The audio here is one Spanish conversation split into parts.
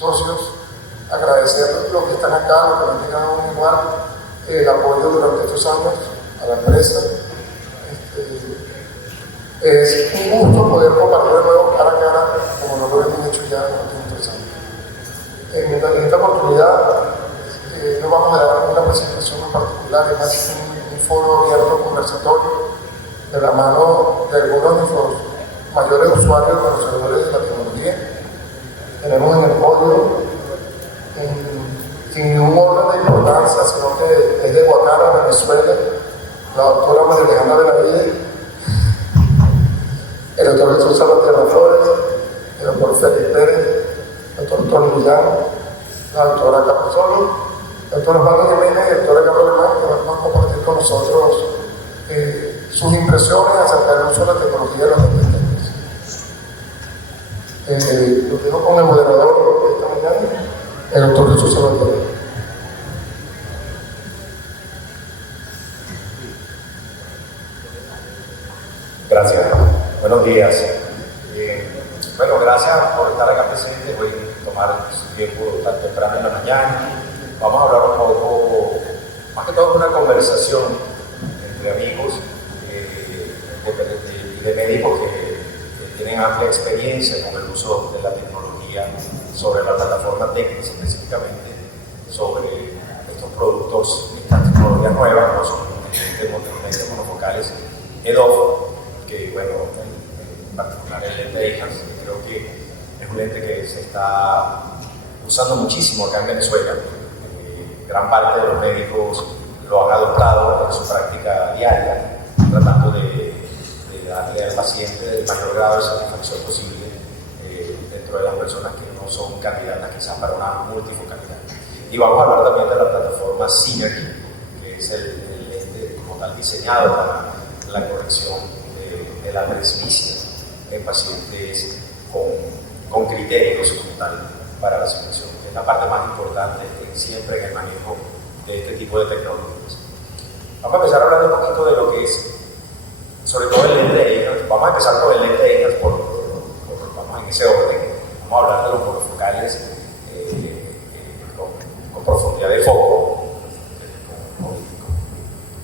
socios, agradecer a los que están acá, los que han llegado igual, el apoyo durante estos años a la empresa. Es un gusto poder compartir de nuevo cara a cara, como no lo hemos hecho ya en los últimos 3 años. En esta oportunidad no vamos a dar una presentación en particular, es más un foro abierto conversatorio de la mano de algunos de nuestros mayores usuarios y conocedores de la tecnología. Tenemos en el podio, sin ningún orden de importancia, sino que es de Guacara, Venezuela, la doctora María Alejandra Benavides, el doctor Jesús Salvatierra Flores, el doctor Félix Pérez, el doctor Tony Villán, la doctora Capasolo, el doctor Osvaldo Jiménez y el doctor Carlos Alemán, que van a compartir con nosotros sus impresiones acerca del uso de la tecnología de los detectores. Lo dejo con el moderador de esta mañana, el doctor Jesús Salvatierra. Gracias. Buenos días. Bueno, gracias por estar acá presente. Voy a tomar su tiempo tan temprano en la mañana. Vamos a hablar un poco, más que todo una conversación entre amigos de médicos que tienen amplia experiencia con el uso de la tecnología sobre la plataforma TECNIS, específicamente sobre estos productos, estas tecnologías nuevas, no son lentes monofocales EDOF, que bueno, en particular el lente EIHARS, creo que es un lente que se está usando muchísimo acá en Venezuela. Gran parte de los médicos lo han adoptado en su práctica diaria, tratando de darle al paciente el mayor grado de satisfacción posible dentro de las personas que no son candidatas quizás para una multifocalidad. Y vamos a hablar también de la plataforma Synergy, que es el lente como tal diseñado para la corrección de la presbicia en pacientes con criterios como tal para la selección. Es la parte más importante siempre en el manejo de este tipo de tecnologías. Vamos a empezar hablando un poquito de lo que es, sobre todo el lente EIHARS. Vamos a empezar con el lente EIHARS vamos en ese orden. Vamos a hablar de los monofocales con profundidad de foco,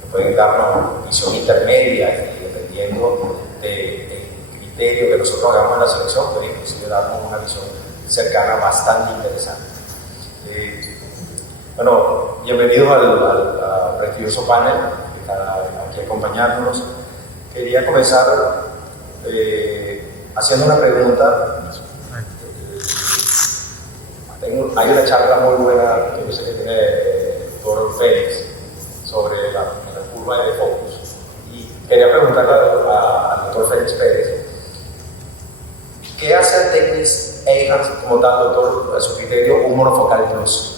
que pueden darnos visión intermedia y dependiendo del criterio que nosotros hagamos en la selección, puede inclusive darnos una visión cercana bastante interesante. Bueno, bienvenidos al prestigioso panel que está aquí acompañándonos. Quería comenzar haciendo una pregunta. Hay una charla muy buena que yo sé que tiene el doctor Félix sobre la curva de focus. Y quería preguntarle al doctor Félix Pérez, ¿qué hace el TECNIS EIHARS como tal, doctor, a su criterio, un monofocal plus?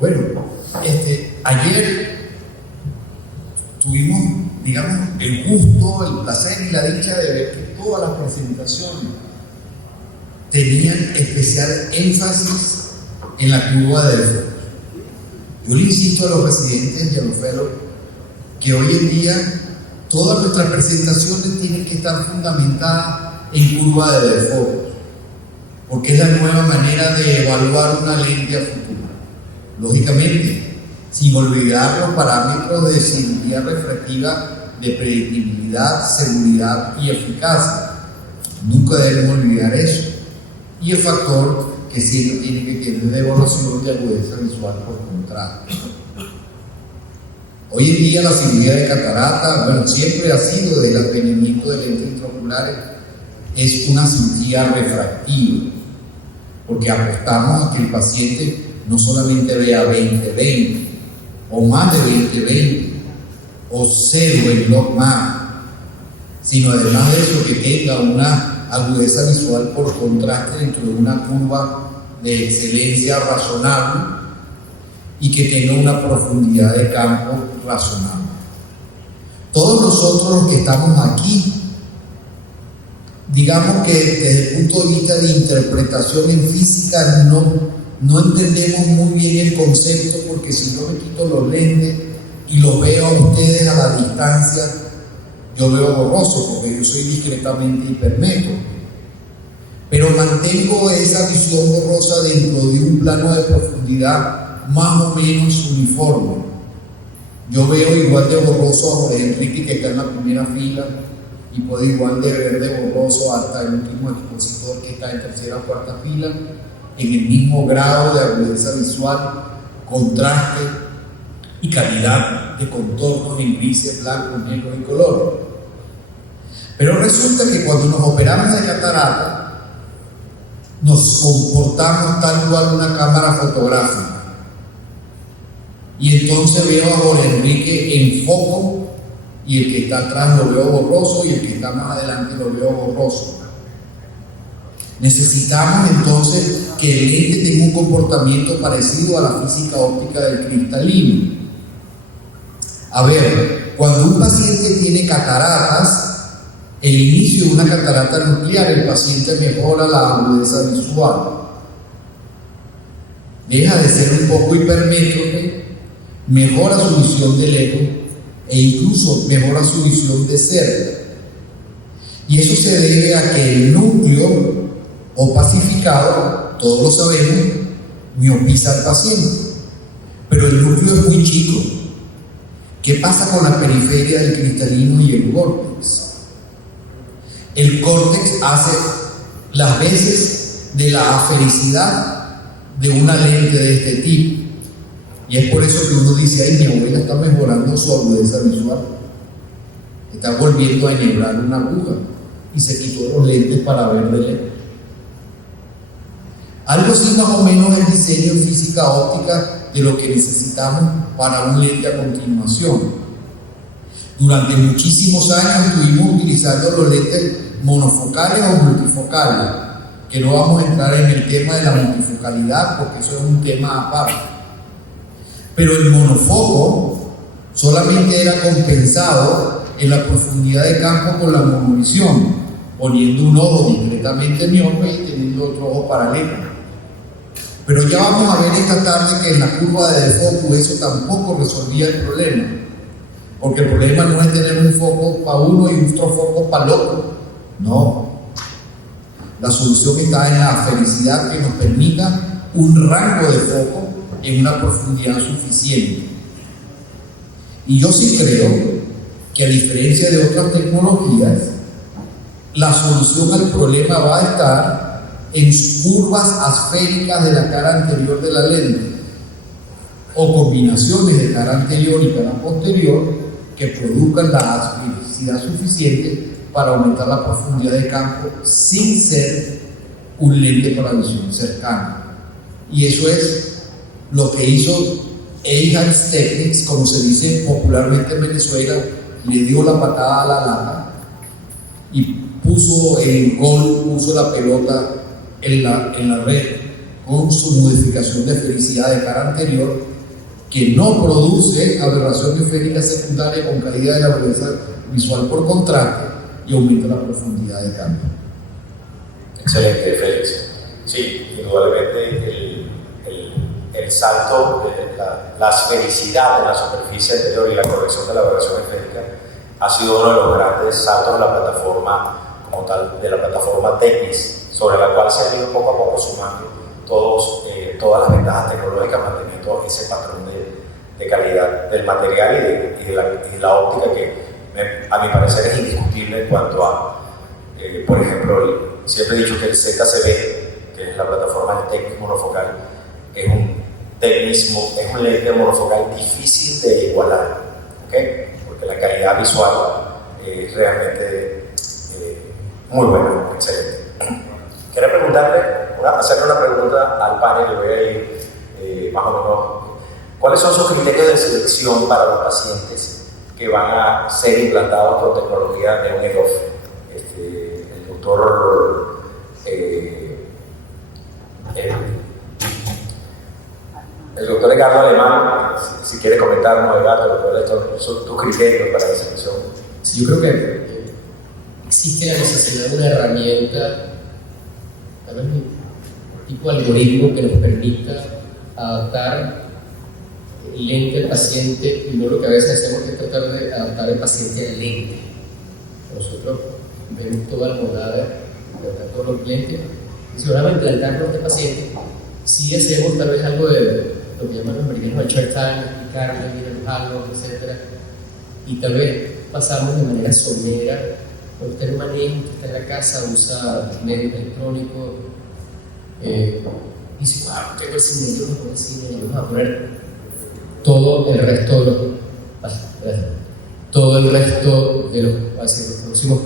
Bueno, ayer tuvimos, digamos, el gusto, el placer y la dicha de ver que todas las presentaciones tenían especial énfasis en la curva del foco. Yo le insisto a los residentes y a los fellows que hoy en día todas nuestras presentaciones tienen que estar fundamentadas en curva de foco, porque es la nueva manera de evaluar una lente a futuro. Lógicamente, sin olvidar los parámetros de cirugía refractiva de predictibilidad, seguridad y eficacia. Nunca debemos olvidar eso. Y el factor que siempre tiene que tener de evaluación de agudeza visual por contraste. Hoy en día la cirugía de catarata, bueno, siempre ha sido del advenimiento de lentes intraoculares, es una cirugía refractiva, porque apostamos a que el paciente no solamente vea 20/20 o más de 20/20 o 0 en logMAR, sino además de eso que tenga una agudeza visual por contraste dentro de una curva de excelencia razonable y que tenga una profundidad de campo razonable. Todos nosotros los que estamos aquí, digamos que desde el punto de vista de interpretación en física no entendemos muy bien el concepto, porque si yo me quito los lentes y los veo a ustedes a la distancia, yo veo borroso porque yo soy discretamente hipermétrope. Pero mantengo esa visión borrosa dentro de un plano de profundidad más o menos uniforme. Yo veo igual de borroso a Jorge Enrique, que está en la primera fila, y puedo igual de ver de borroso hasta el último expositor que está en tercera o cuarta fila, en el mismo grado de agudeza visual, contraste y calidad de contornos en grises, blancos, negros y colores. Pero resulta que cuando nos operamos de catarata, nos comportamos tal cual una cámara fotográfica. Y entonces veo a Jorge Enrique en foco, y el que está atrás lo veo borroso, y el que está más adelante lo veo borroso. Necesitamos entonces que el lente tenga un comportamiento parecido a la física óptica del cristalino. A ver, cuando un paciente tiene cataratas, el inicio de una catarata nuclear, el paciente mejora la agudeza visual. Deja de ser un poco hipermétrope, mejora su visión de lejos e incluso mejora su visión de cerca. Y eso se debe a que el núcleo opacificado, todos lo sabemos, miopiza al paciente. Pero el núcleo es muy chico. ¿Qué pasa con la periferia del cristalino y el córtex? El córtex hace las veces de la afericidad de una lente de este tipo. Y es por eso que uno dice, ay, mi abuela está mejorando su agudeza visual. Está volviendo a enhebrar una aguja y se quitó los lentes para ver de lejos. Algo así más o menos el diseño en física óptica de lo que necesitamos para un lente a continuación. Durante muchísimos años estuvimos utilizando los lentes monofocales o multifocales, que no vamos a entrar en el tema de la multifocalidad porque eso es un tema aparte. Pero el monofoco solamente era compensado en la profundidad de campo con la monovisión, poniendo un ojo discretamente miope y teniendo otro ojo paralelo. Pero ya vamos a ver esta tarde que en la curva de foco eso tampoco resolvía el problema, porque el problema no es tener un foco para uno y otro foco para el otro. No. La solución está en la felicidad que nos permita un rango de foco en una profundidad suficiente. Y yo sí creo que, a diferencia de otras tecnologías, la solución al problema va a estar en curvas asféricas de la cara anterior de la lente o combinaciones de cara anterior y cara posterior que produzcan la asfericidad suficiente para aumentar la profundidad de campo sin ser un lente para visión cercana. Y eso es lo que hizo Eichhardt Technics, como se dice popularmente en Venezuela. Le dio la patada a la lata y puso el gol, puso la pelota en la red con su modificación de esfericidad de cara anterior, que no produce aberración esférica secundaria con caída de la agudeza visual por contraste y aumenta la profundidad de campo. Excelente, Félix. Sí, indudablemente el salto, la esfericidad de la superficie anterior y la corrección de la aberración esférica ha sido uno de los grandes saltos de la plataforma como tal, de la plataforma Technics, sobre la cual se han ido poco a poco sumando todas las ventajas tecnológicas, manteniendo ese patrón de calidad del material y de la óptica que a mi parecer es indiscutible en cuanto a, por ejemplo, siempre he dicho que el ZCB, que es la plataforma de Technics monofocal, es un lente monofocal difícil de igualar, ¿okay? Porque la calidad visual es realmente muy buena, excelente. Quería hacerle una pregunta al panel, le voy a ir más o menos. ¿Cuáles son sus criterios de selección para los pacientes que van a ser implantados con tecnología de NEGOF? El doctor el doctor Edgardo Alemán, si quiere comentarnos, Edgardo, ¿cuáles son tus criterios para la selección? Yo creo que existe la necesidad de una herramienta, un tipo de algoritmo que nos permita adaptar el lente al paciente, y no lo que a veces hacemos es tratar de adaptar el paciente al lente. Nosotros vemos toda la monada, todos los lentes, Seguramente implantarlo a este paciente, sí hacemos tal vez algo de lo que llaman los americanos el check time, explicarle, miren los halos, etc. Y tal vez pasamos de manera somera, cuando usted maneja, usted está en la casa, usa medios electrónicos, dice, wow, tengo el cine, yo no puedo cine, y vamos a poner todo el resto de los próximos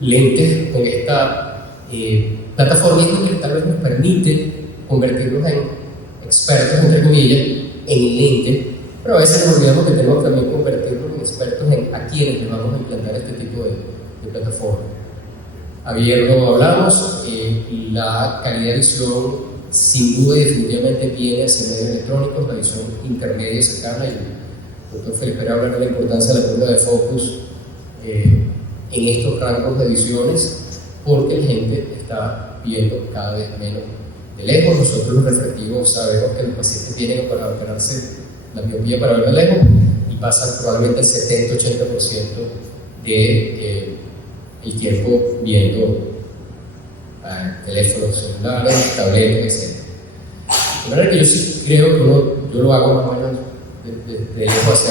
lentes con esta plataforma que tal vez nos permite convertirnos en expertos, entre comillas, en lentes, pero a veces nos olvidamos que tenemos que también convertirnos en expertos en a quienes les vamos a implantar este tipo de plataforma. Ayer lo hablamos, la calidad de visión sin duda y definitivamente viene hacia medios electrónicos, la visión intermedia y cercana, y el doctor Félix Pérez habla de la importancia de la curva de focus en estos rangos de visiones, porque la gente está viendo cada vez menos de lejos. Nosotros los refractivos sabemos que los pacientes vienen para operarse la miopía para ver de lejos y pasan probablemente el 70-80% de el tiempo viendo teléfonos celulares, tabletas, etc. De manera que yo sí creo que yo lo hago más o menos de lejos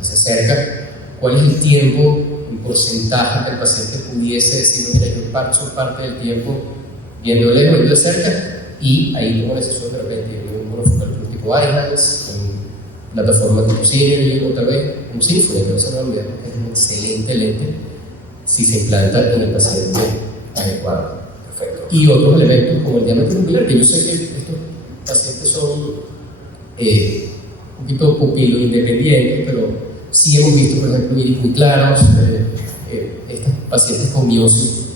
hacia cerca. ¿Cuál es el tiempo, un porcentaje que el paciente pudiese decir, mira, yo paso parte del tiempo viendo de lejos, viendo de cerca, y ahí tomo la decisión de repente de un monofocal tipo IHALS, con plataforma tipo Synergy, o tal vez un Symphony, pero eso no olvidemos que es un excelente lente si se implanta en el paciente adecuado. Perfecto. Y otros elementos como el diámetro ocular, que yo sé que estos pacientes son un poquito pupilo independientes, pero sí hemos visto, por ejemplo, iris muy claros, estos pacientes con miosis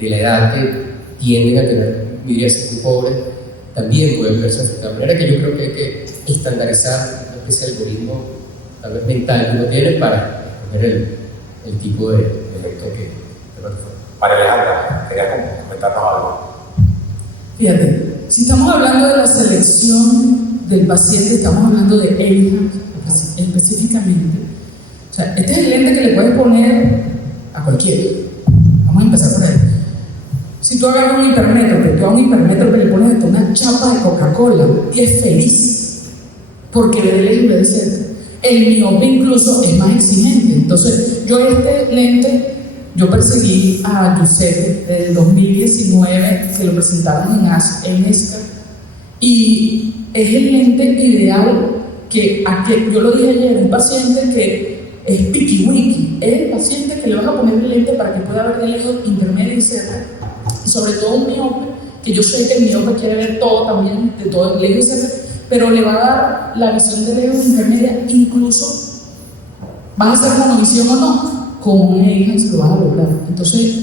de la edad que tienden a tener miriasis muy pobres, también pueden verse afectados. De manera que yo creo que hay que estandarizar una especie de algoritmo, tal vez mental, que uno tiene para escoger el tipo de efecto que María Alejandra, ¿querías comentarnos algo? Fíjate, si estamos hablando de la selección del paciente, estamos hablando de EIHA específicamente. O sea, este es el lente que le puedes poner a cualquiera. Vamos a empezar por ahí. Si tú agarras un hipermetro que le pones hasta una chapa de Coca-Cola y es feliz, porque ve de lejos y ve de cerca. El miope incluso es más exigente. Entonces, yo este lente, yo perseguí a Giuseppe desde el 2019, que lo presentaron en ESCA, y es el lente ideal que yo lo dije ayer, un paciente que es piqui-wiki, es el paciente que le vas a poner el lente para que pueda ver de lejos, intermedio y cerca, y sobre todo un miope, que yo sé que el miope quiere ver todo también, de todo lejos y cerca, pero le va a dar la visión de lejos intermedia, incluso vas a hacer monovisión o no, con un EIHA se lo vas a lograr. Entonces,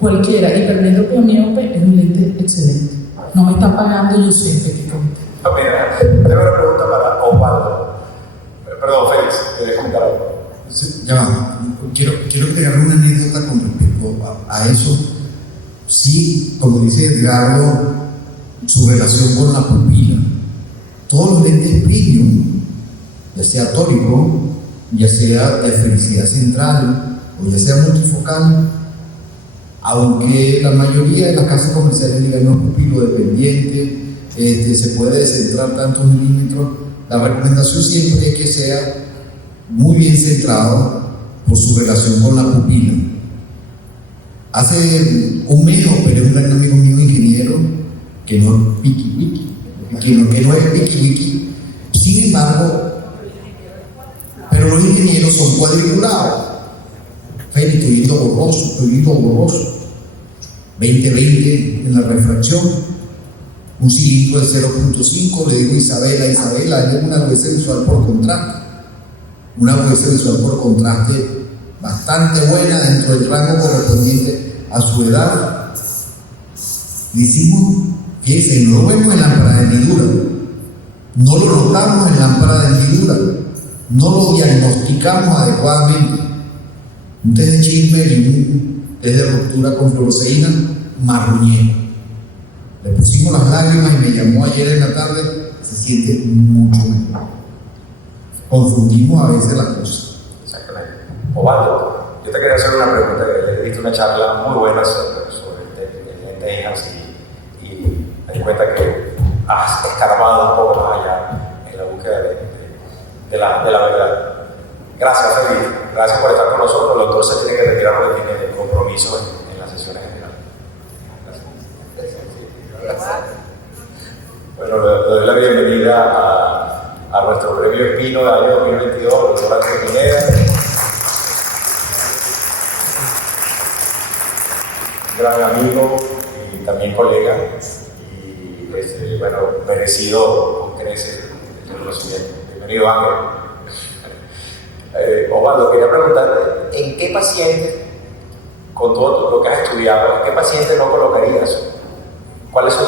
cualquiera, hipermetropia o miope, es un lente excelente. No me está pagando Giuseppe, que comenta. Mira, tengo una pregunta para Osvaldo. Perdón, Félix, ¿quieres comentar algo? Sí, ya va. Quiero crear una anécdota con respecto a eso. Sí, como dice Edgardo, su relación con la pupila. Todos los lentes premium, ya sea tórico, ya sea de felicidad central o ya sea multifocal, aunque la mayoría de las casas comerciales digan no pupilo dependiente, se puede centrar tantos milímetros, la recomendación siempre es que sea muy bien centrado por su relación con la pupila. Hace un mes operé un gran amigo mío ingeniero que no es piqui-wiki, que no es piqui-wiki, sin embargo, pero los ingenieros son cuadriculados. Félix, estoy viendo borroso. 20-20 en la refracción, un cilindro de 0.5, le digo Isabela, hay una agudeza visual por contraste. Una agudeza visual por contraste bastante buena dentro del rango correspondiente a su edad. Le hicimos, fíjense, no lo vemos en lámpara de hendidura, no lo notamos en lámpara de hendidura, no lo diagnosticamos adecuadamente. Un test de Chilmer y un test de ruptura con fluoresceína marruñero. Le pusimos las lágrimas y me llamó ayer en la tarde, se siente mucho mejor. Confundimos a veces las cosas. Exactamente. Osvaldo, yo te quería hacer una pregunta, que le diste una charla muy buena sobre el lente EIHA me di cuenta que has escarbado un poco más allá en la búsqueda de la verdad. Gracias, Felipe. Gracias por estar con nosotros. El doctor se tiene que retirar porque tiene compromiso en las sesiones generales. Gracias. Bueno, le doy la bienvenida a nuestro premio Espino del año 2022, doctor Ángel Pineda. Gran amigo y también colega. Y bueno, merecido con creces el reconocimiento. Bienvenido, Ángel. Osvaldo, quería preguntarte, ¿en qué paciente, con todo lo que has estudiado, en qué paciente no colocarías? ¿Cuál es tu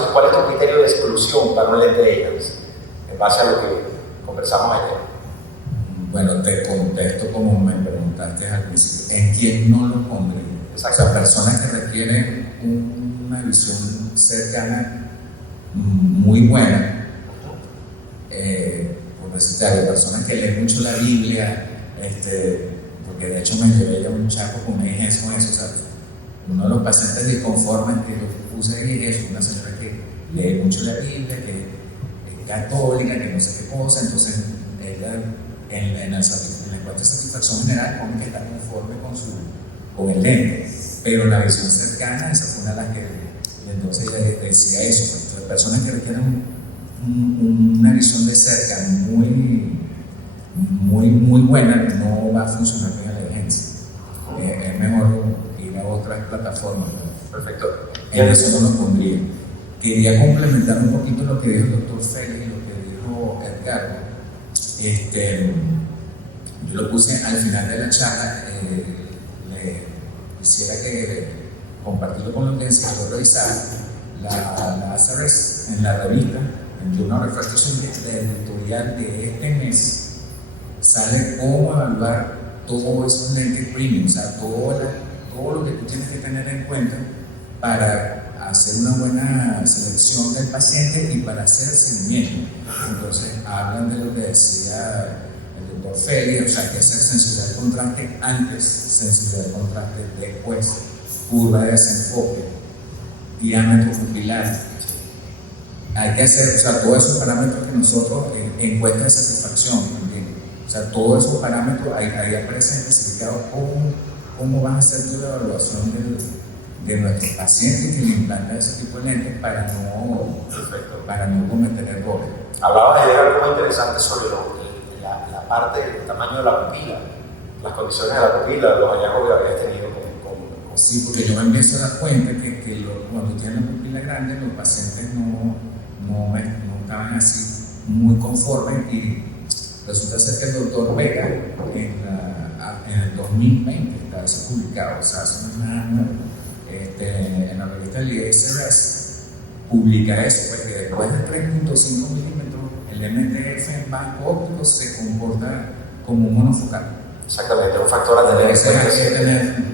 criterio de exclusión para un lente de Abrams? En base a lo que conversamos ayer. Bueno, te contesto como me preguntaste al principio. ¿En quién no lo pondría? Exacto. O sea, personas que requieren una visión cercana muy buena. Por decirte algo, personas que leen mucho la Biblia, porque de hecho me llevé ya un chaco con eso, o sea, uno de los pacientes disconformes que yo puse ahí es una señora que lee mucho la Biblia, que es católica, que no sé qué cosa, entonces ella en la encuesta de satisfacción general pone que está conforme con el lente, pero la visión cercana, esa fue una de las que, y entonces ella decía eso, pues, personas que requieren una visión de cerca muy buena, no va a funcionar bien a la urgencia. Es mejor ir a otras plataformas. Perfecto. En eso no lo pondría. Quería complementar un poquito lo que dijo el doctor Félix y lo que dijo Edgardo. Yo lo puse al final de la charla. Le quisiera que compartirlo con la audiencia, yo revisar la ASRS en la revista, en Journal of Refractive editorial de este mes. Sale cómo evaluar todos esos lentes premium, o sea, todo lo que tú tienes que tener en cuenta para hacer una buena selección del paciente y para hacer el seguimiento. Entonces, hablan de lo que decía el doctor Félix, o sea, que esa sensibilidad de contraste antes, sensibilidad de contraste después, curva de desenfoque, diámetro pupilar. Hay que hacer, o sea, todos esos parámetros que nosotros encuesta de satisfacción también. O sea, todos esos parámetros ahí aparecen especificados cómo van a ser tu evaluación de nuestros pacientes que le implantan ese tipo de lentes para no cometer errores. Hablabas de algo muy interesante sobre la parte del tamaño de la pupila, las condiciones de la pupila, los hallazgos que habías tenido con... Sí, porque yo me empiezo a dar cuenta que cuando tienen la pupila grande, los pacientes no estaban así muy conformes y resulta ser que el doctor Vega en el 2020 está eso publicado, o sea, hace una en la revista del ISRS publica eso, pues que después de 3.5 milímetros el MTF en banco óptico se comporta como un monofocal. Exactamente, un factor a tener.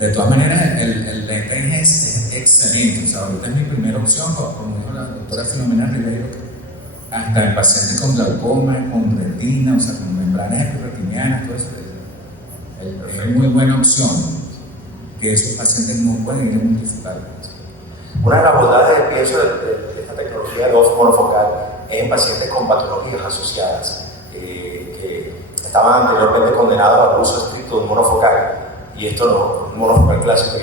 De todas maneras, el lente es excelente, o sea, ahorita es mi primera opción, como dijo la doctora Filomena Ribeiro, hasta en pacientes con glaucoma, con retina, o sea, con membranas epirretinianas, todo eso. Es muy buena opción que esos pacientes no pueden ir a multifocal. Una de las bondades, pienso, de esta tecnología de off monofocal es en pacientes con patologías asociadas que estaban anteriormente condenados al uso estricto de un monofocal, y esto no, un monofocal clásico,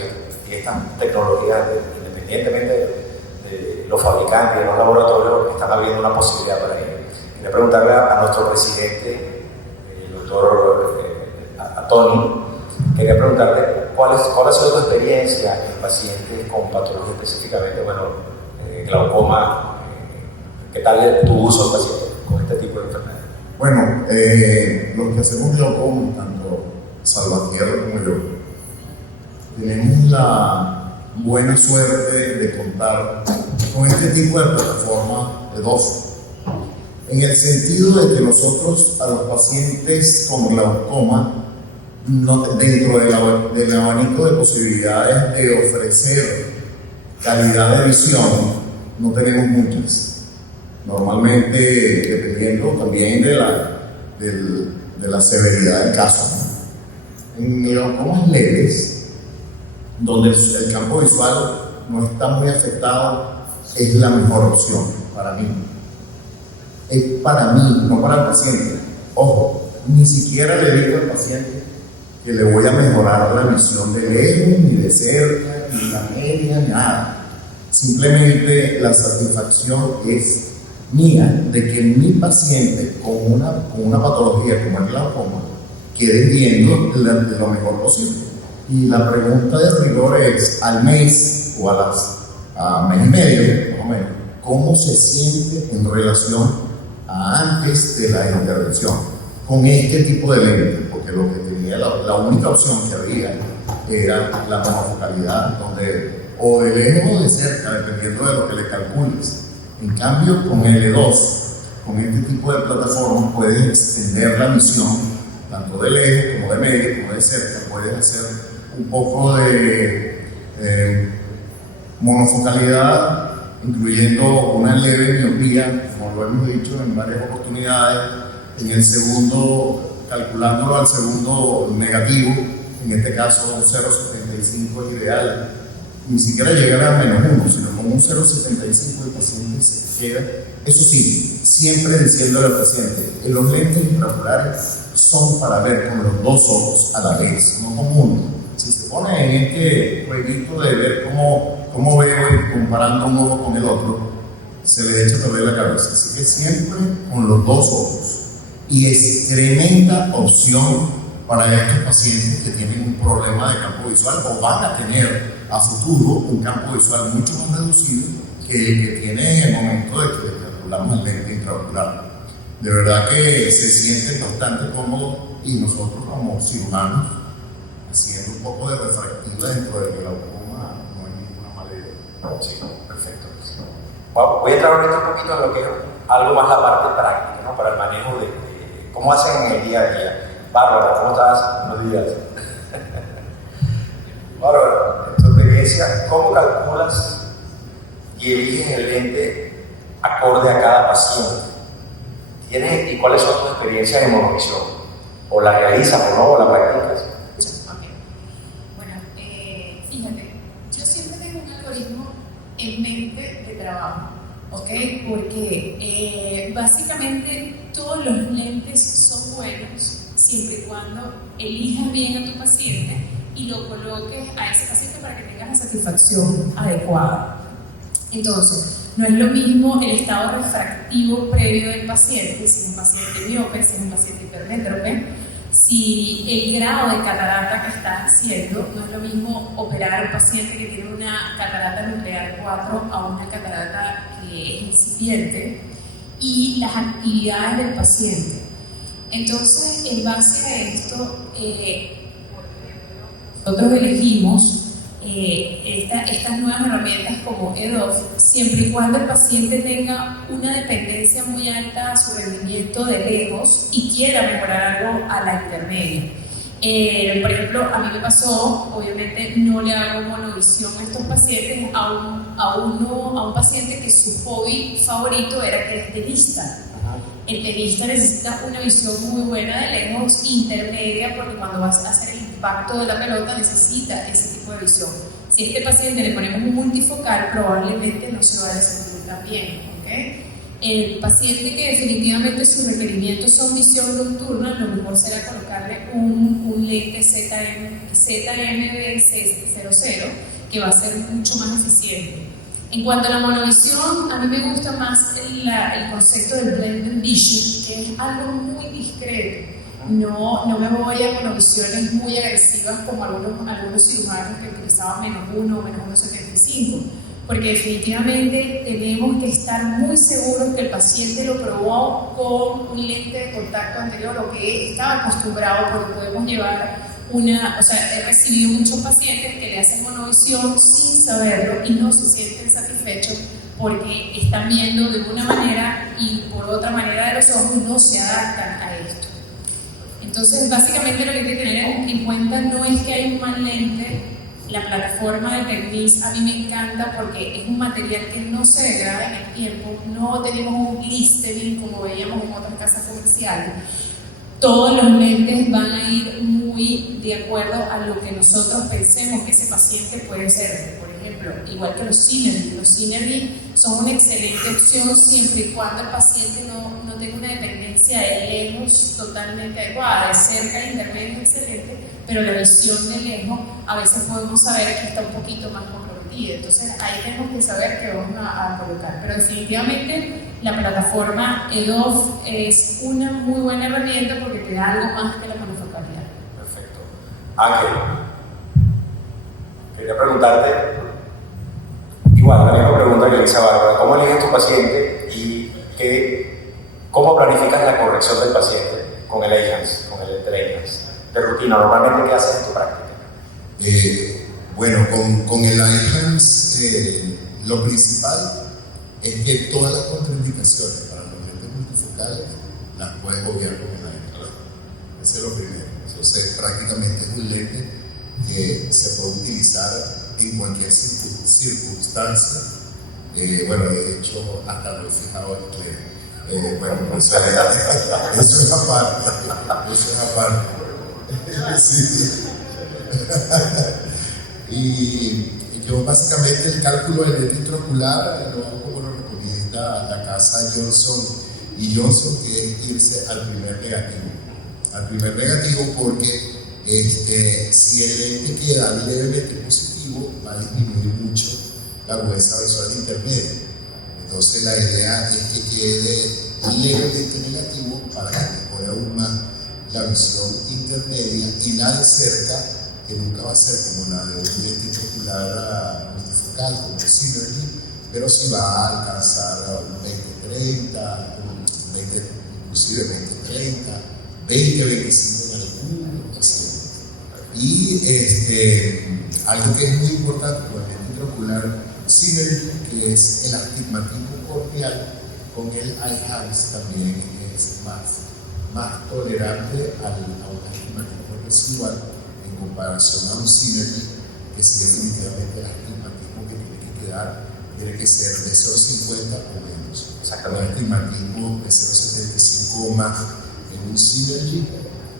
y estas tecnologías, independientemente de los fabricantes y los laboratorios, están abriendo una posibilidad para ello. Quería preguntarle a nuestro residente, el doctor Tony, quería preguntarte cuál ha sido tu experiencia en pacientes con patología específicamente, glaucoma, ¿qué tal tu uso en pacientes con este tipo de enfermedad? Bueno, los que hacemos glaucoma, tanto Salvatierra como yo, tenemos la buena suerte de contar con este tipo de plataforma de DOF, en el sentido de que nosotros a los pacientes con glaucoma, dentro del abanico de posibilidades de ofrecer calidad de visión, no tenemos muchas. Normalmente, dependiendo también de la severidad del caso. En glaucomas leves, donde el campo visual no está muy afectado, es la mejor opción para mí. Es para mí, no para el paciente. Ojo, ni siquiera le digo al paciente que le voy a mejorar la visión de lejos, ni de cerca, ni la media, ni nada. Simplemente la satisfacción es mía de que mi paciente con una patología como el glaucoma quede viendo de lo mejor posible. Y la pregunta de rigor es, al mes o a mes y medio, más o menos, ¿cómo se siente en relación a antes de la intervención con este tipo de lentes? Porque lo que tenía, la única opción que había era la monofocalidad, donde o de lejos o de cerca, dependiendo de lo que le calcules. En cambio, con L2, con este tipo de plataformas, puedes extender la visión, tanto de lejos como de medio, como de cerca. Puedes hacer un poco de monofocalidad, incluyendo una leve miopía, como lo hemos dicho en varias oportunidades. En el segundo, calculándolo al segundo negativo, en este caso un 0,75 es ideal. Ni siquiera llegar a -1, sino con un 0,75 el paciente se queda. Eso sí, siempre diciéndole al paciente, los lentes intraoculares son para ver con los dos ojos a la vez, no con uno. Si se pone en este jueguito de ver cómo veo y comparando un ojo con el otro, se le echa a perder la cabeza. Así que siempre con los dos ojos. Y es tremenda opción para estos pacientes que tienen un problema de campo visual o van a tener a futuro un campo visual mucho más reducido que el que tiene en el momento de que le calculamos el lente intraocular. De verdad que se siente bastante cómodo y nosotros como cirujanos haciendo un poco de refractiva dentro del glaucoma no hay ninguna mala idea. Sí, perfecto. Voy a entrar ahorita un poquito en lo que es algo más la parte práctica, ¿no? Para el manejo de cómo hacen en el día a día. Bárbara, ¿cómo estás? Buenos días. Bárbara, en tu experiencia, ¿cómo calculas y eliges el lente acorde a cada paciente? ¿Y cuáles son tus experiencias en monovisión? ¿O la realizas o no? ¿O la practicas? Okay. Bueno, fíjate, yo siempre tengo un algoritmo en mente de trabajo, ¿ok? Porque básicamente todos los lentes son buenos siempre y cuando elijas bien a tu paciente y lo coloques a ese paciente para que tengas la satisfacción adecuada. Entonces, no es lo mismo el estado refractivo previo del paciente, si es un paciente miope, si es un paciente hipermétrope, si el grado de catarata que estás haciendo, no es lo mismo operar a un paciente que tiene una catarata nuclear 4 a una catarata que es incipiente, y las actividades del paciente. Entonces, en base a esto, nosotros elegimos estas nuevas herramientas como EDOF, siempre y cuando el paciente tenga una dependencia muy alta a su rendimiento de lejos y quiera mejorar algo a la intermedia. Por ejemplo, a mí me pasó, obviamente no le hago monovisión a estos pacientes, a un paciente que su hobby favorito era que es tenista. El tenista necesita una visión muy buena de lejos, intermedia, porque cuando vas a hacer el impacto de la pelota necesita ese tipo de visión. Si a este paciente le ponemos un multifocal, probablemente no se vaya a sentir tan bien, ¿okay? El paciente que definitivamente sus requerimientos son visión nocturna, lo mejor será colocarle un lente ZMB600 que va a ser mucho más eficiente. En cuanto a la monovisión, a mí me gusta más el concepto del blended vision, que es algo muy discreto. No me voy a monovisiones muy agresivas como algunos cirujanos que utilizaban -1 o -1,75, porque definitivamente tenemos que estar muy seguros que el paciente lo probó con un lente de contacto anterior o que estaba acostumbrado, porque podemos llevar he recibido muchos pacientes que le hacen monovisión sin saberlo y no se sienten satisfechos porque están viendo de una manera y por otra manera de los ojos no se adaptan a esto. Entonces, básicamente lo que hay que tener en cuenta no es que hay un mal lente. La plataforma de Tecnis a mí me encanta porque es un material que no se degrada en el tiempo, no tenemos un glistening como veíamos en otras casas comerciales. Todos los lentes van a ir muy de acuerdo a lo que nosotros pensemos que ese paciente puede ser. Por ejemplo, igual que los Synergy. Los Synergy son una excelente opción siempre y cuando el paciente no tenga una dependencia de lejos totalmente adecuada. De cerca e intermedio es excelente, pero la visión de lejos a veces podemos saber que está un poquito más comprometida. Entonces ahí tenemos que saber qué vamos a colocar. Pero definitivamente la plataforma EDOF es una muy buena herramienta porque te da algo más que la manufacturabilidad. Perfecto. Ángel, quería preguntarte, igual, la misma pregunta que le hice a Bárbara, ¿cómo eliges tu paciente y cómo planificas la corrección del paciente con el Eyhance, con el Eyhance? De rutina, normalmente, ¿qué haces en tu práctica? Bueno, con el Eyhance, lo principal es que todas las contraindicaciones para los lentes multifocales las puedes obviar con el Eyhance. Ese es lo primero. Entonces, prácticamente es un lente que se puede utilizar en cualquier circunstancia. Bueno, de hecho, hasta lo he fijado en que, bueno, eso es aparte. Eso es aparte. Sí. Y yo básicamente el cálculo del lente intraocular lo hago como lo recomienda la casa Johnson y Johnson, que es irse al primer negativo. Al primer negativo porque si el lente queda levemente positivo va a disminuir mucho la agudeza visual intermedia. Entonces la idea es que quede levemente negativo para que mejore aún más la visión intermedia y la de cerca, que nunca va a ser como la de un lente intraocular multifocal como el Synergy, pero sí va a alcanzar un 20-30, inclusive 20-30, 20-25 en algún paciente. Y algo que es muy importante con el lente intraocular Synergy, que es el astigmatismo corneal, con el Eyhance también es más tolerante a un astigmatismo residual en comparación a un Synergy, que sí definitivamente el astigmatismo que tiene que quedar tiene que ser de 0,50 o menos. Exactamente. El astigmatismo de 0,75 o más en un Synergy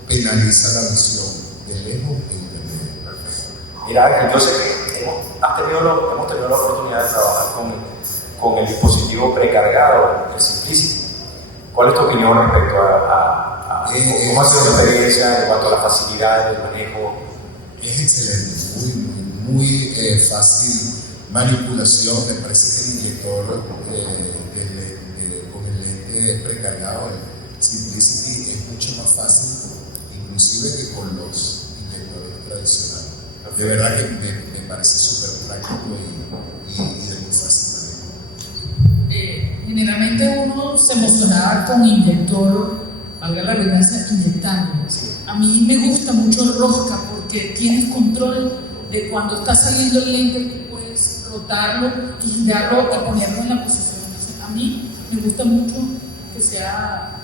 penaliza la visión de lejos e intermedio. Mira, Ángel, yo sé que hemos tenido la oportunidad de trabajar con el dispositivo precargado, el Simplicity. ¿Cuál es tu opinión respecto a cómo ha sido tu experiencia en cuanto a la facilidad del manejo? Es excelente, muy fácil manipulación. Me parece que el inyector con el lente precargado, el Simplicity, es mucho más fácil, inclusive que con los inyectores tradicionales. De verdad que me parece súper práctico y de muy fácil manejo. Generalmente uno se emocionaba con inyector, valga la redundancia, inyectando. A mí me gusta mucho el rosca porque tienes control de cuando está saliendo el lente, puedes rotarlo y girarlo y ponerlo en la posición. Entonces, a mí me gusta mucho que sea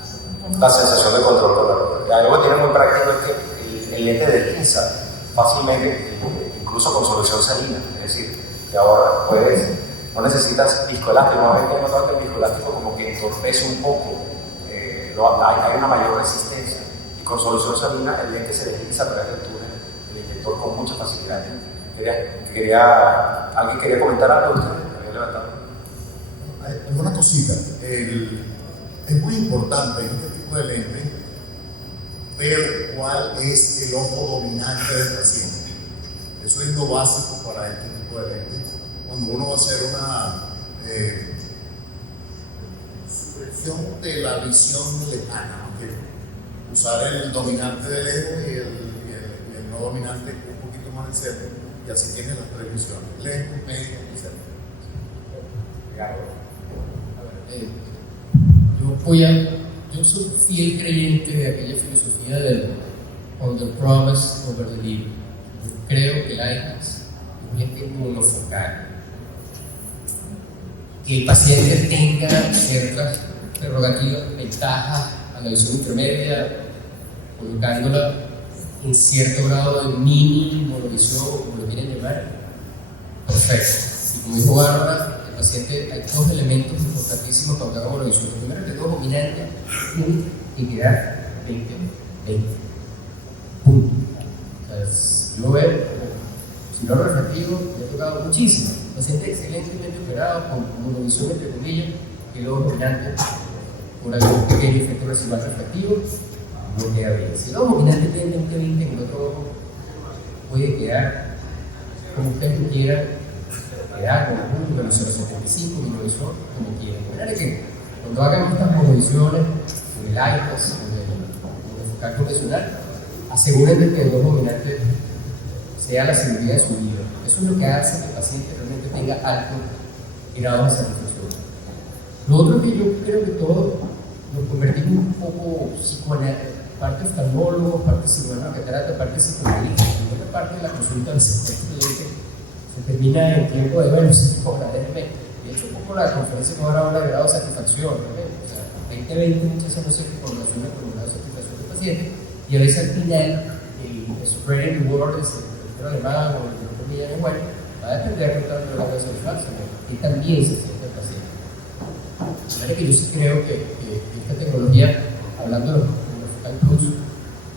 La sensación de control total. Algo que tiene muy práctico es que el lente desliza fácilmente, incluso con solución salina. Es decir, que ahora no necesitas viscoelástico. Normalmente he notado que el viscoelástico como que entorpece un poco, hay una mayor resistencia. Y con solución salina el lente se desliza a través del túnel del inyector con mucha facilidad. ¿Alguien quería comentar algo de ustedes? Una cosita, es muy importante en este tipo de lente ver cuál es el ojo dominante del paciente. Eso es lo básico para este tipo de lente. Cuando uno va a hacer una supresión de la visión lejana, usar el dominante de lejos y el no dominante un poquito más de cerca, y así tienes las tres visiones, lejos, medio y cerca. Yo soy fiel creyente de aquella filosofía del under promise, over deliver. Yo creo que el Eyhance es un lente monofocal. Que el paciente tenga ciertas prerrogativas, ventajas a la visión intermedia, colocándola en cierto grado de mini monovisión, como lo quieren llamar, perfecto. Y como dijo Bárbara, el paciente, hay dos elementos importantísimos para que hagamos la visión. Lo primero que todo, dominante, y quedar 20. Punto. O sea, yo veo, Cirujano refractivo me ha tocado muchísimo. Pacientes excelentemente operados con monovisión entre comillas, que el ojo dominante por algún pequeño efecto residual refractivo no queda bien. Si el ojo dominante tiene un T20 en el otro ojo, puede quedar como ustedes lo quieran, quedar con un menos 0,75, monovisión, como quieran. De manera que cuando hagan estas monovisiones, con el ICOS, con el focal convencional, asegúrense que el ojo dominante sea la cirugía de su vida. Eso es lo que hace que el paciente realmente tenga alto grado de satisfacción. Lo otro es que yo creo que todos nos convertimos un poco parte oftalmólogos, parte cirujano de catarata, parte psicoanalista. La primera parte de la consulta del cliente se termina en el tiempo de, bueno, si cobra DNP. De hecho, un poco la conferencia que ahora habla de grado de satisfacción, ¿no? O sea, 20-20 muchas veces no se correlaciona con el grado de satisfacción del paciente, y a veces al final el spreading the word alemán o el doctor Millán es bueno, va a depender de tanto de la grado de satisfacción y también se siente el paciente. De manera que yo sí creo que esta tecnología, hablando de los Focal Plus,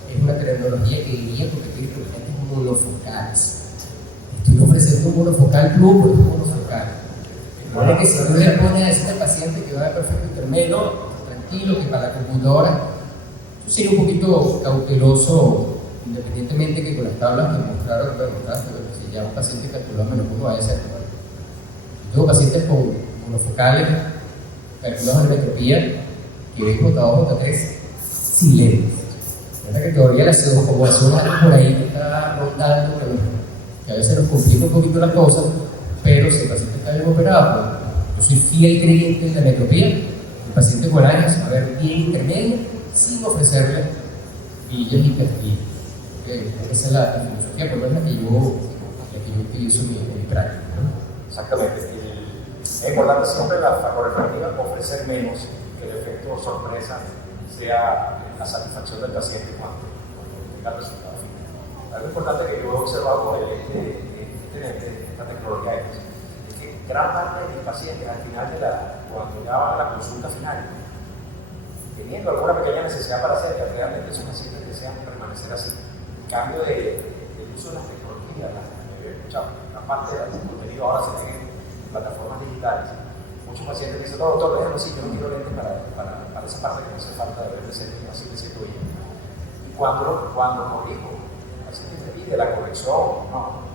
es una tecnología que debería competir con lentes monofocales. Estoy ofreciendo un monofocal plus porque es monofocal. De manera que si no le pone a decir al paciente que va a perfecto intermedio, tranquilo, que para la computadora, yo sería un poquito cauteloso. Independientemente que con las tablas que mostraron, si ya un paciente calculado menos 1 vaya a ser. Yo tengo pacientes con monofocales calculados en metropía que es J2, J3 sin lentes. ¿Verdad que todavía la pseudoconjugación por ahí que está rondando, que a veces nos complica un poquito la cosa, pero si el paciente está bien operado, pues, yo soy fiel creyente de la metropía, el paciente con años va a ver bien intermedio sin ofrecerle villas y perfil. Esa es la filosofía, por lo menos la que yo utilizo en mi práctica, ¿no? Exactamente. Es importante siempre la facorefractiva ofrecer menos, que el efecto sorpresa sea la satisfacción del paciente cuando tenga el resultado final. Algo importante que yo he observado con esta tecnología es que gran parte de mis pacientes al final cuando llegaban a la consulta final, teniendo alguna pequeña necesidad para hacer, que realmente esos pacientes desean permanecer así. Cambio del uso de las tecnologías, la parte del contenido ahora se ve en plataformas digitales. Muchos pacientes dicen, no, doctor, déjame sí, yo no quiero lentes para esa parte que me hace falta de ver de ser así de cierto bien. Y cuando corrijo, el paciente me pide la corrección, no.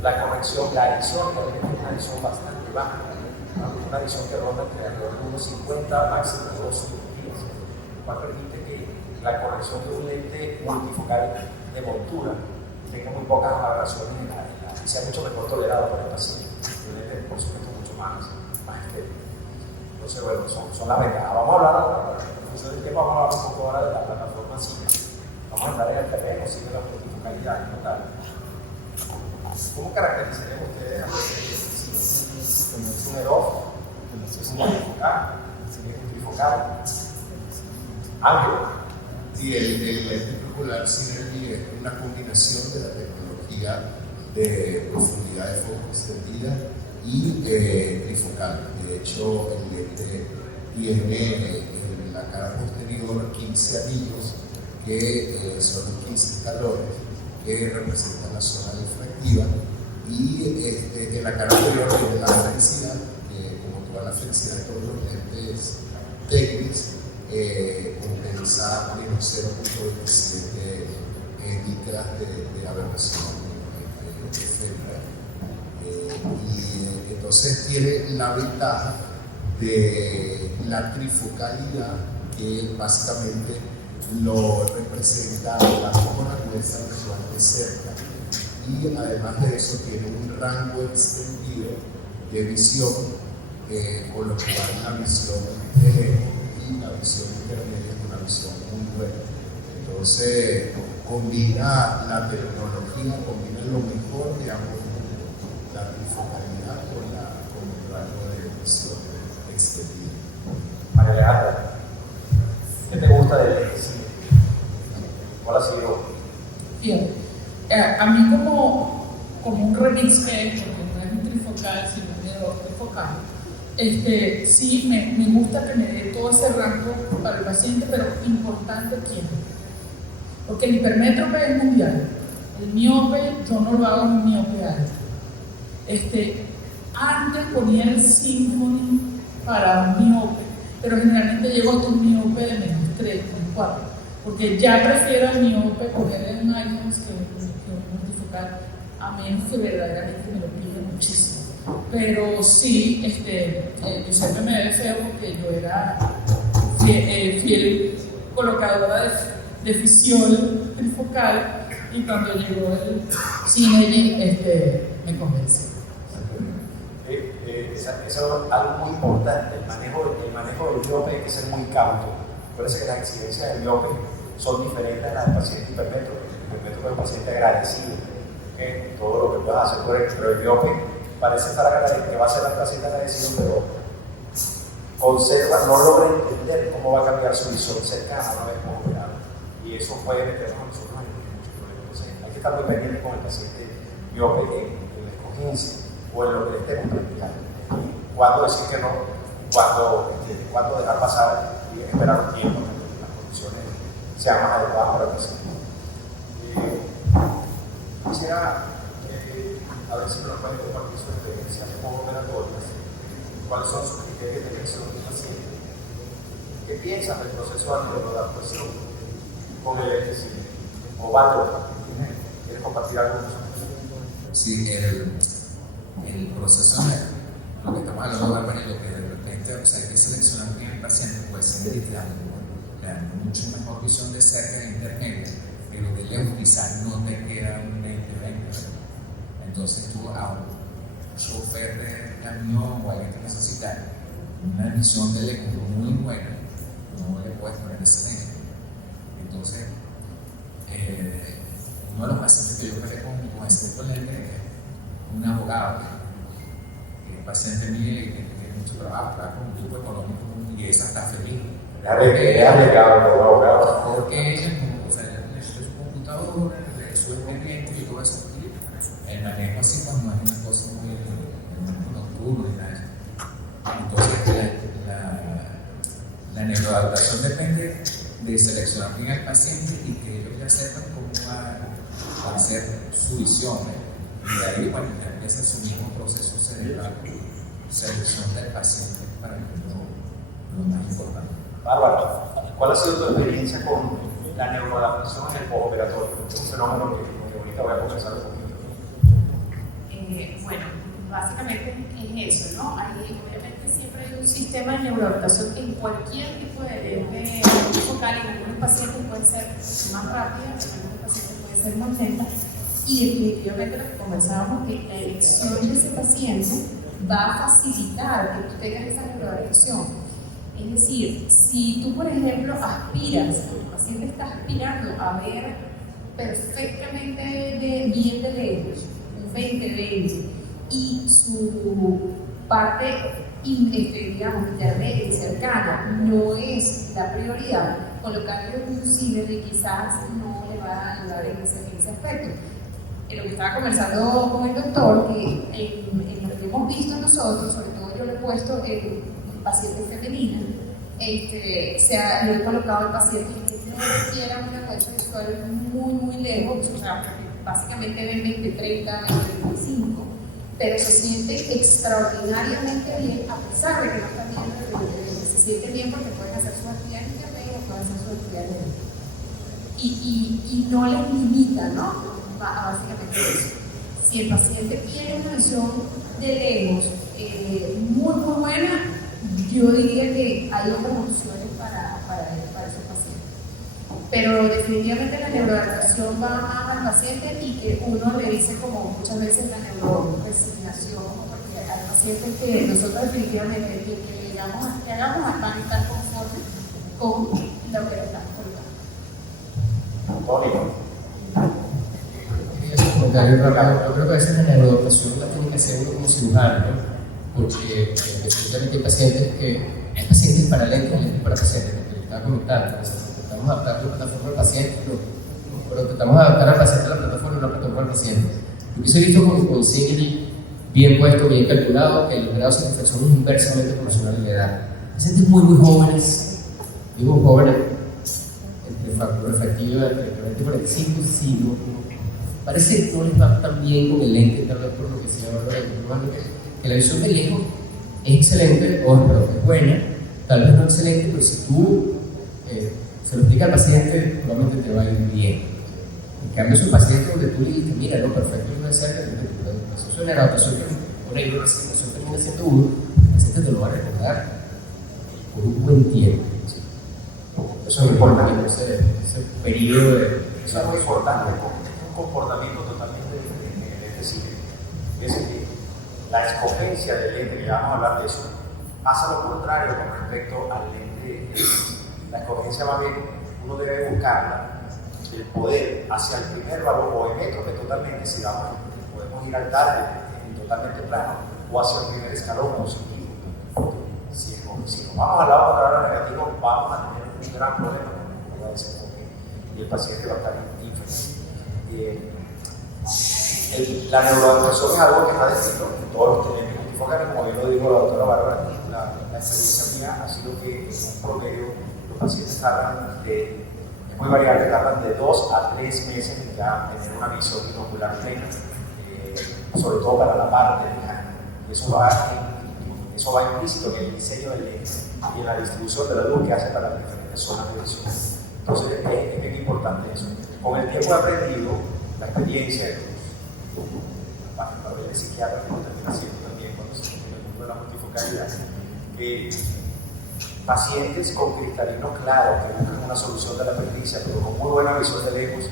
La corrección, la adición, que es una adición bastante baja, una adición que ronda entre alrededor de unos 50 máximo 2 cirugías, lo cual permite que la corrección de un lente multifocal de montura tenga muy pocas aberraciones en la y sea mucho mejor tolerado por el paciente. Un lente, por supuesto, mucho más estético. Entonces, bueno, son las ventajas. Vamos a hablar, en función del tema, vamos a hablar un poco ahora de la plataforma SIGA. Vamos a entrar en el terreno, sigue la multifocalidad y tal. ¿Cómo caracterizarían ustedes a los SIGA? ¿Es un EDOF? ¿Es un multifocal? ¿Es un trifocal? Ángel. Sí, el lente ocular Synergy es una combinación de la tecnología de profundidad de foco extendida y trifocal. De hecho, el lente tiene en la cara posterior 15 anillos que son 15 escalones que representan la zona difractiva, y en la cara anterior tiene la flexibilidad, como toda la flexibilidad de todos los lentes técnicos, compensa menos 0.27 micras de aberración esférica. Y entonces tiene la ventaja de la trifocalidad, que básicamente lo representa la zona gruesa bastante cerca, y además de eso tiene un rango extendido de visión, con lo cual la visión de lejos y la visión intermedia es una visión muy buena. Entonces combina la tecnología, combina lo mejor de ambos mundos, la trifocalidad con el rango de visión extendida. María Alejandra, ¿qué te gusta del lente? ¿Cuál ha sido? Bien, a mí como un remix que es, porque no es un trifocal, sino un trifocal, sí me gusta que me dé todo ese rango para el paciente, pero importante tiempo. Porque el hipermétrope es mundial. El miope, yo no lo hago en miope alto. Antes ponía el Symphony para un miope, pero generalmente llego a un miope de -3, -4, porque ya prefiero el miope ponerle un IMAX que un multifocal, a menos que verdaderamente me lo pide muchísimo. Pero sí, yo siempre me ve feo porque yo era fiel colocadora de fisión trifocal, y cuando llegó el cine me convenció. Eso es algo muy importante. El manejo del miope hay que ser muy cauto. Parece que las exigencias del miope son diferentes a las del paciente hipermétropo. El hipermétropo es un paciente agradecido, todo lo que puedas hacer por él, pero el miope parece que va a ser la paciente agradecido, pero conserva, no logra entender cómo va a cambiar su visión cercana una vez operado. Y eso puede meternos a nosotros en muchos problemas. Entonces, hay que estar muy pendiente con el paciente miope en la escogencia o en lo que estemos practicando. Cuándo decir que no, cuándo dejar pasar y esperar un tiempo hasta que las condiciones sean más adecuadas para el paciente. Quisiera a ver si nos pueden compartir su experiencia postoperatoria. ¿Cuáles son sus criterios de elección del paciente? ¿Qué piensas del proceso de adaptación con el electricidad? ¿O Waldo, quieres compartir algo con nosotros? Sí, el proceso de lo que estamos hablando ahora, lo que de repente, o sea, hay que seleccionar bien el paciente, puede ser digital, mucho mejor visión de cerca e intermedia, pero de lejos quizás no te queda un 20-20. Entonces tú a un chofer de camión o alguien que necesita una visión de lejos muy buena, no le puedes poner ese lente. Entonces, uno de los pacientes que yo quedé con este lente es un abogado, que el paciente mire que tiene mucho trabajo, trabaja con un grupo económico y esa está feliz. Porque ella, como su computadora, su expediente y todo eso, el manejo así pues no es una cosa muy nocturno ni nada. Entonces, la neuroadaptación depende de seleccionar bien al paciente y que ellos ya sepan cómo va a ser su visión. Y de ahí, bueno, ya empieza su mismo proceso cerebral, selección del paciente para que lo más importante. Bárbara, ¿cuál ha sido tu experiencia con la neuroadaptación en el postoperatorio? Es un fenómeno que ahorita voy a conversar un poquito. Bueno, básicamente es eso, ¿no? Obviamente siempre hay un sistema de neuroadaptación en cualquier tipo de focal. En algunos pacientes puede ser más rápida, en algunos pacientes puede ser más lenta. Y definitivamente lo que conversábamos, que la elección de ese paciente va a facilitar que tú tengas esa neuroadaptación. Es decir, si tú, por ejemplo, aspiras, tu paciente está aspirando a ver perfectamente bien de lejos, un 20-20, y su parte, digamos, intermedia y cercana no es la prioridad, colocarle un cine quizás no le va a ayudar en ese aspecto. En lo que estaba conversando con el doctor, que en lo que hemos visto nosotros, sobre todo yo lo he puesto en pacientes femeninas, lo he colocado al paciente que no requiera una fuerza visual muy lejos, o sea, básicamente ven 20-30, 20-25, pero se siente extraordinariamente bien, a pesar de que no están viendo, se siente bien porque pueden hacer sus actividades en internet o pueden hacer sus actividades y no les limita, ¿no? Básicamente eso. Si el paciente tiene una visión de lejos muy buena, yo diría que hay otras opciones para esos pacientes. Pero definitivamente la neuroadaptación va más al paciente y que uno le dice como muchas veces la neuroresignación, porque hay pacientes que nosotros definitivamente que hagamos van a estar conformes con lo que le estamos colocando. Yo creo que a veces la neuroadaptación la tiene que hacer uno como cirujano, ¿no? Porque especialmente hay pacientes para lentes para pacientes, que le estaba comentando, intentamos adaptar la plataforma al paciente, pero intentamos adaptar al paciente a la plataforma y no la plataforma al paciente. Lo que se ha visto con Singly bien puesto, bien calculado, que el grado de satisfacción es inversamente proporcional a la edad. Pacientes muy jóvenes, digo jóvenes, entre factor efectivo de 40 y 45, sí, parece que no les va tan bien con el lente, tal vez por lo que se llama que la visión de lejos es excelente, o es buena, tal vez no excelente, pero si tú se lo explica al paciente, probablemente te va a ir bien. En cambio, es un paciente donde tú le dices, mira, no, perfecto, no es cerca, eso suena la operación que por ahí una situación termina siendo duro, el paciente te lo va a recordar por un buen tiempo. Eso es importante. Ese periodo de... Eso es muy importante, es un comportamiento totalmente diferente. Es decir, que la escogencia del lente, que ya vamos a hablar de eso, pasa lo contrario con respecto al lente. La escogencia va bien, uno debe buscarla, el poder hacia el primer valor, o en metro que totalmente, si vamos, podemos ir al target totalmente plano, o hacia el primer escalón positivo. Si nos vamos al lado contrario negativo, vamos a tener un gran problema con la desenfoque y el paciente va a estar infeliz. La neurodepresión es algo que está descrito en todos los teléfonos multifocales, como bien lo dijo la doctora Bárbara. La experiencia mía ha sido que en un promedio los pacientes tardan es muy variable, tardan de 2 a 3 meses en ya tener una visión binocular plena, sobre todo para la parte lejana. Eso va implícito en el diseño del lente y en la distribución de la luz que hace para las diferentes zonas de visión. Entonces es bien importante eso. Con el tiempo he aprendido la experiencia de los papel de psiquiatra, que lo termina haciendo también cuando se mete en el mundo de la multifocalidad. Pacientes con cristalino claro que buscan una solución de la presbicia, pero con muy buena visión de lejos,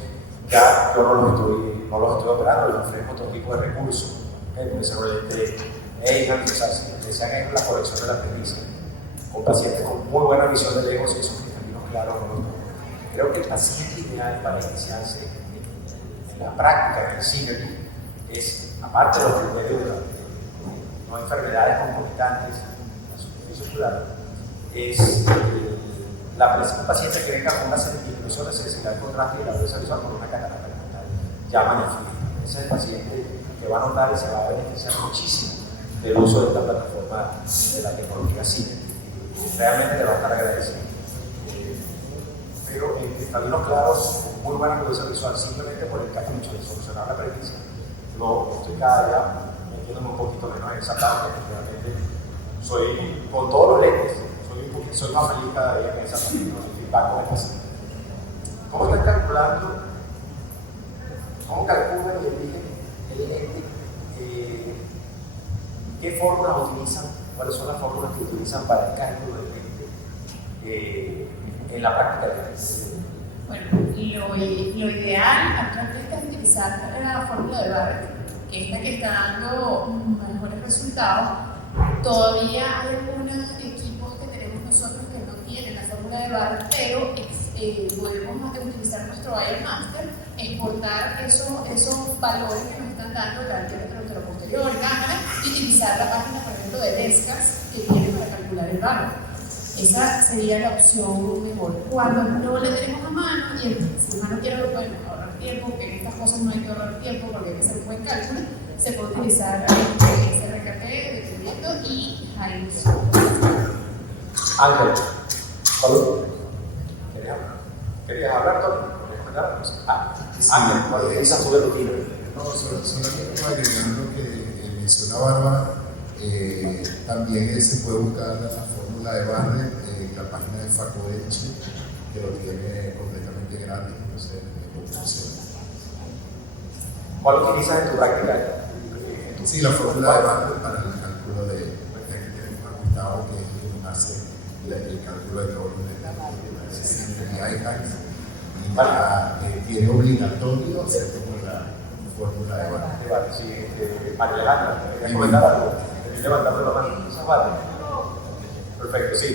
ya yo no los estoy operando, les ofrezco otro tipo de recursos. Puede ser que se haga la corrección de la presbicia. Con pacientes con muy buena visión de lejos, esos cristalinos claros no los toco. Creo que el paciente ideal para iniciarse en la práctica del Synergy es, aparte de los criterios de no enfermedades concomitantes, la superficie ocular, es un paciente que venga con una disminución de sensibilidad de contraste y la dureza visual con una catarata frontal, llaman el FLIP. Ese es el paciente que va a notar y se va a beneficiar muchísimo del uso de esta plataforma de la tecnología Synergy. Realmente le va a estar agradecido. Pero en cristalinos claros, con muy buena dureza visual, simplemente por el capricho de solucionar la presbicia, no estoy cada día metiéndome un poquito menos en esa parte, porque realmente soy con todos los lentes. Soy más feliz cada día en esa parte, ¿no? El feedback con el paciente. ¿Cómo están calculando? ¿Cómo calculan y eligen el lente? ¿Qué fórmulas utilizan? ¿Cuáles son las fórmulas que utilizan para el cálculo del lente en la práctica del lente? Bueno, lo ideal actualmente es utilizar la fórmula de Barrett, que es la que está dando mejores resultados. Todavía hay algunos equipos que tenemos nosotros que no tienen la fórmula de Barrett, pero podemos utilizar nuestro Master, exportar esos valores que nos están dando el anterior, posterior, cámara, y utilizar la página, por ejemplo, de DESCAS que tiene para calcular el valor. Esa sería la opción mejor. Cuando no le tenemos a mano y el cirujano quiere ahorrar tiempo, que en estas cosas no hay que ahorrar tiempo porque hay que hacer un buen cálculo, se puede utilizar SRKT, dependiendo, y Hines. Ángel, salud. ¿Querías hablar, Tony? ¿Querías comentar algo? Ángel, ¿cuál utilizas tú de rutina? No, solamente agregando que menciona Bárbara, también se puede buscar la fórmula de Barrett en la página de Facoeche, que lo tiene completamente gratis, entonces ¿Cuál utilizas en tu práctica? Sí, la fórmula de Barrett para el cálculo de Gustavo, que es quien hace el cálculo de volumen y tiene obligatorio hacerlo con la fórmula de Barrett. Sí, María Alejandra, ¿querías comentar algo? Levantando la mano, ¿esa vale? Perfecto, sí.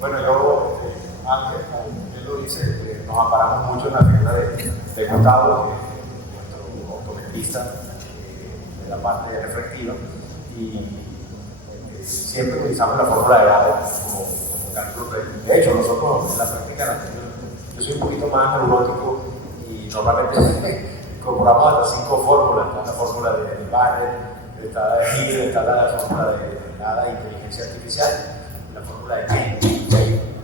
Bueno, yo, Ángel, como él lo dice, nos amparamos mucho en la figura de Gustavo, nuestro optometrista de la parte refractiva, y siempre utilizamos la fórmula de Barrett como cálculo. De hecho, nosotros en la práctica, yo soy un poquito más neurótico y normalmente incorporamos hasta 5 fórmulas. Está la fórmula de Barrett, está la de Hill, está la fórmula de nada, inteligencia artificial, la fórmula de Kane.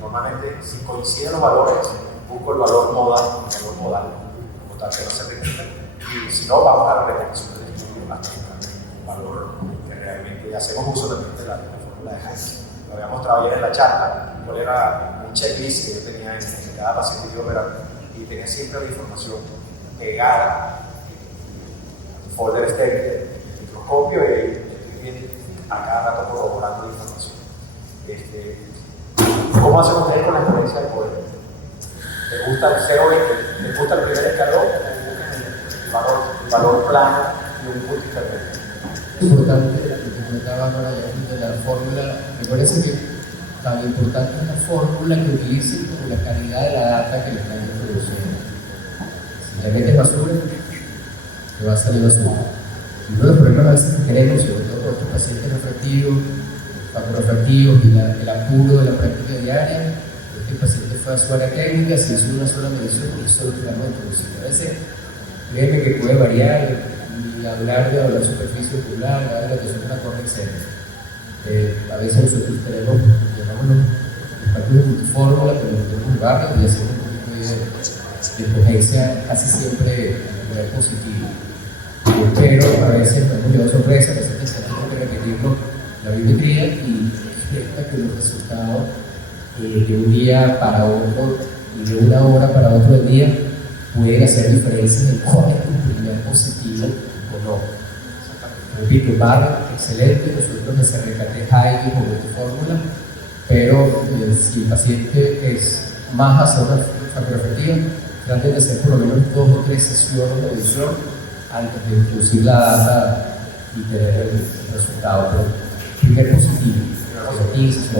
Normalmente, si coinciden los valores, busco el valor modal, como tal, que no se repita, y Y si no, vamos a la repetición del estudio hasta un valor que realmente hacemos uso también de la fórmula de Heinz. Lo había mostrado ayer en la charla, cuál era un checklist que yo tenía en cada paciente que yo operaba, y tenía siempre la información pegada en el folder estéril del microscopio y a cada rato corroborando la información. ¿Cómo hacen ustedes con la experiencia de poder? ¿Les gusta el 0-20? ¿Les gusta el primer escalón? El valor plano y un punto intermedio. Importante, lo que comentaba ahora de la fórmula, me parece que tan importante es la fórmula que utilicen como la calidad de la data que le están produciendo. Si le metes basura, te va a salir basura. Y uno de los problemas a veces que queremos, sobre todo con otros pacientes refractivos, factorefractivos y el apuro de la práctica diaria, es que el paciente fue a su área técnica, se hizo una sola medición y solo tiramos de introducir. A veces, créeme que puede variar, y hablar de la superficie ocular, hablar de la presión de la córnea, etc. A veces nosotros tenemos, llamamos los cálculos multifórmula, pero los tenemos barras y hacemos un poquito de escogencia casi siempre a nivel positivo. Pero a veces nos hemos llevado sorpresa, a veces tenemos que repetirlo la biometría y expecta que los resultados de un día para otro y de una hora para otro del día pueden hacer diferencias en cuál es tu primer positivo o no. Repito, barra, excelente, nosotros en CRKT high con esta fórmula, pero si el paciente es más hacia una factorefractiva, traten de hacer por lo menos 2 o 3 sesiones de edición antes de introducir la data y tener el resultado. Pero primer positivo,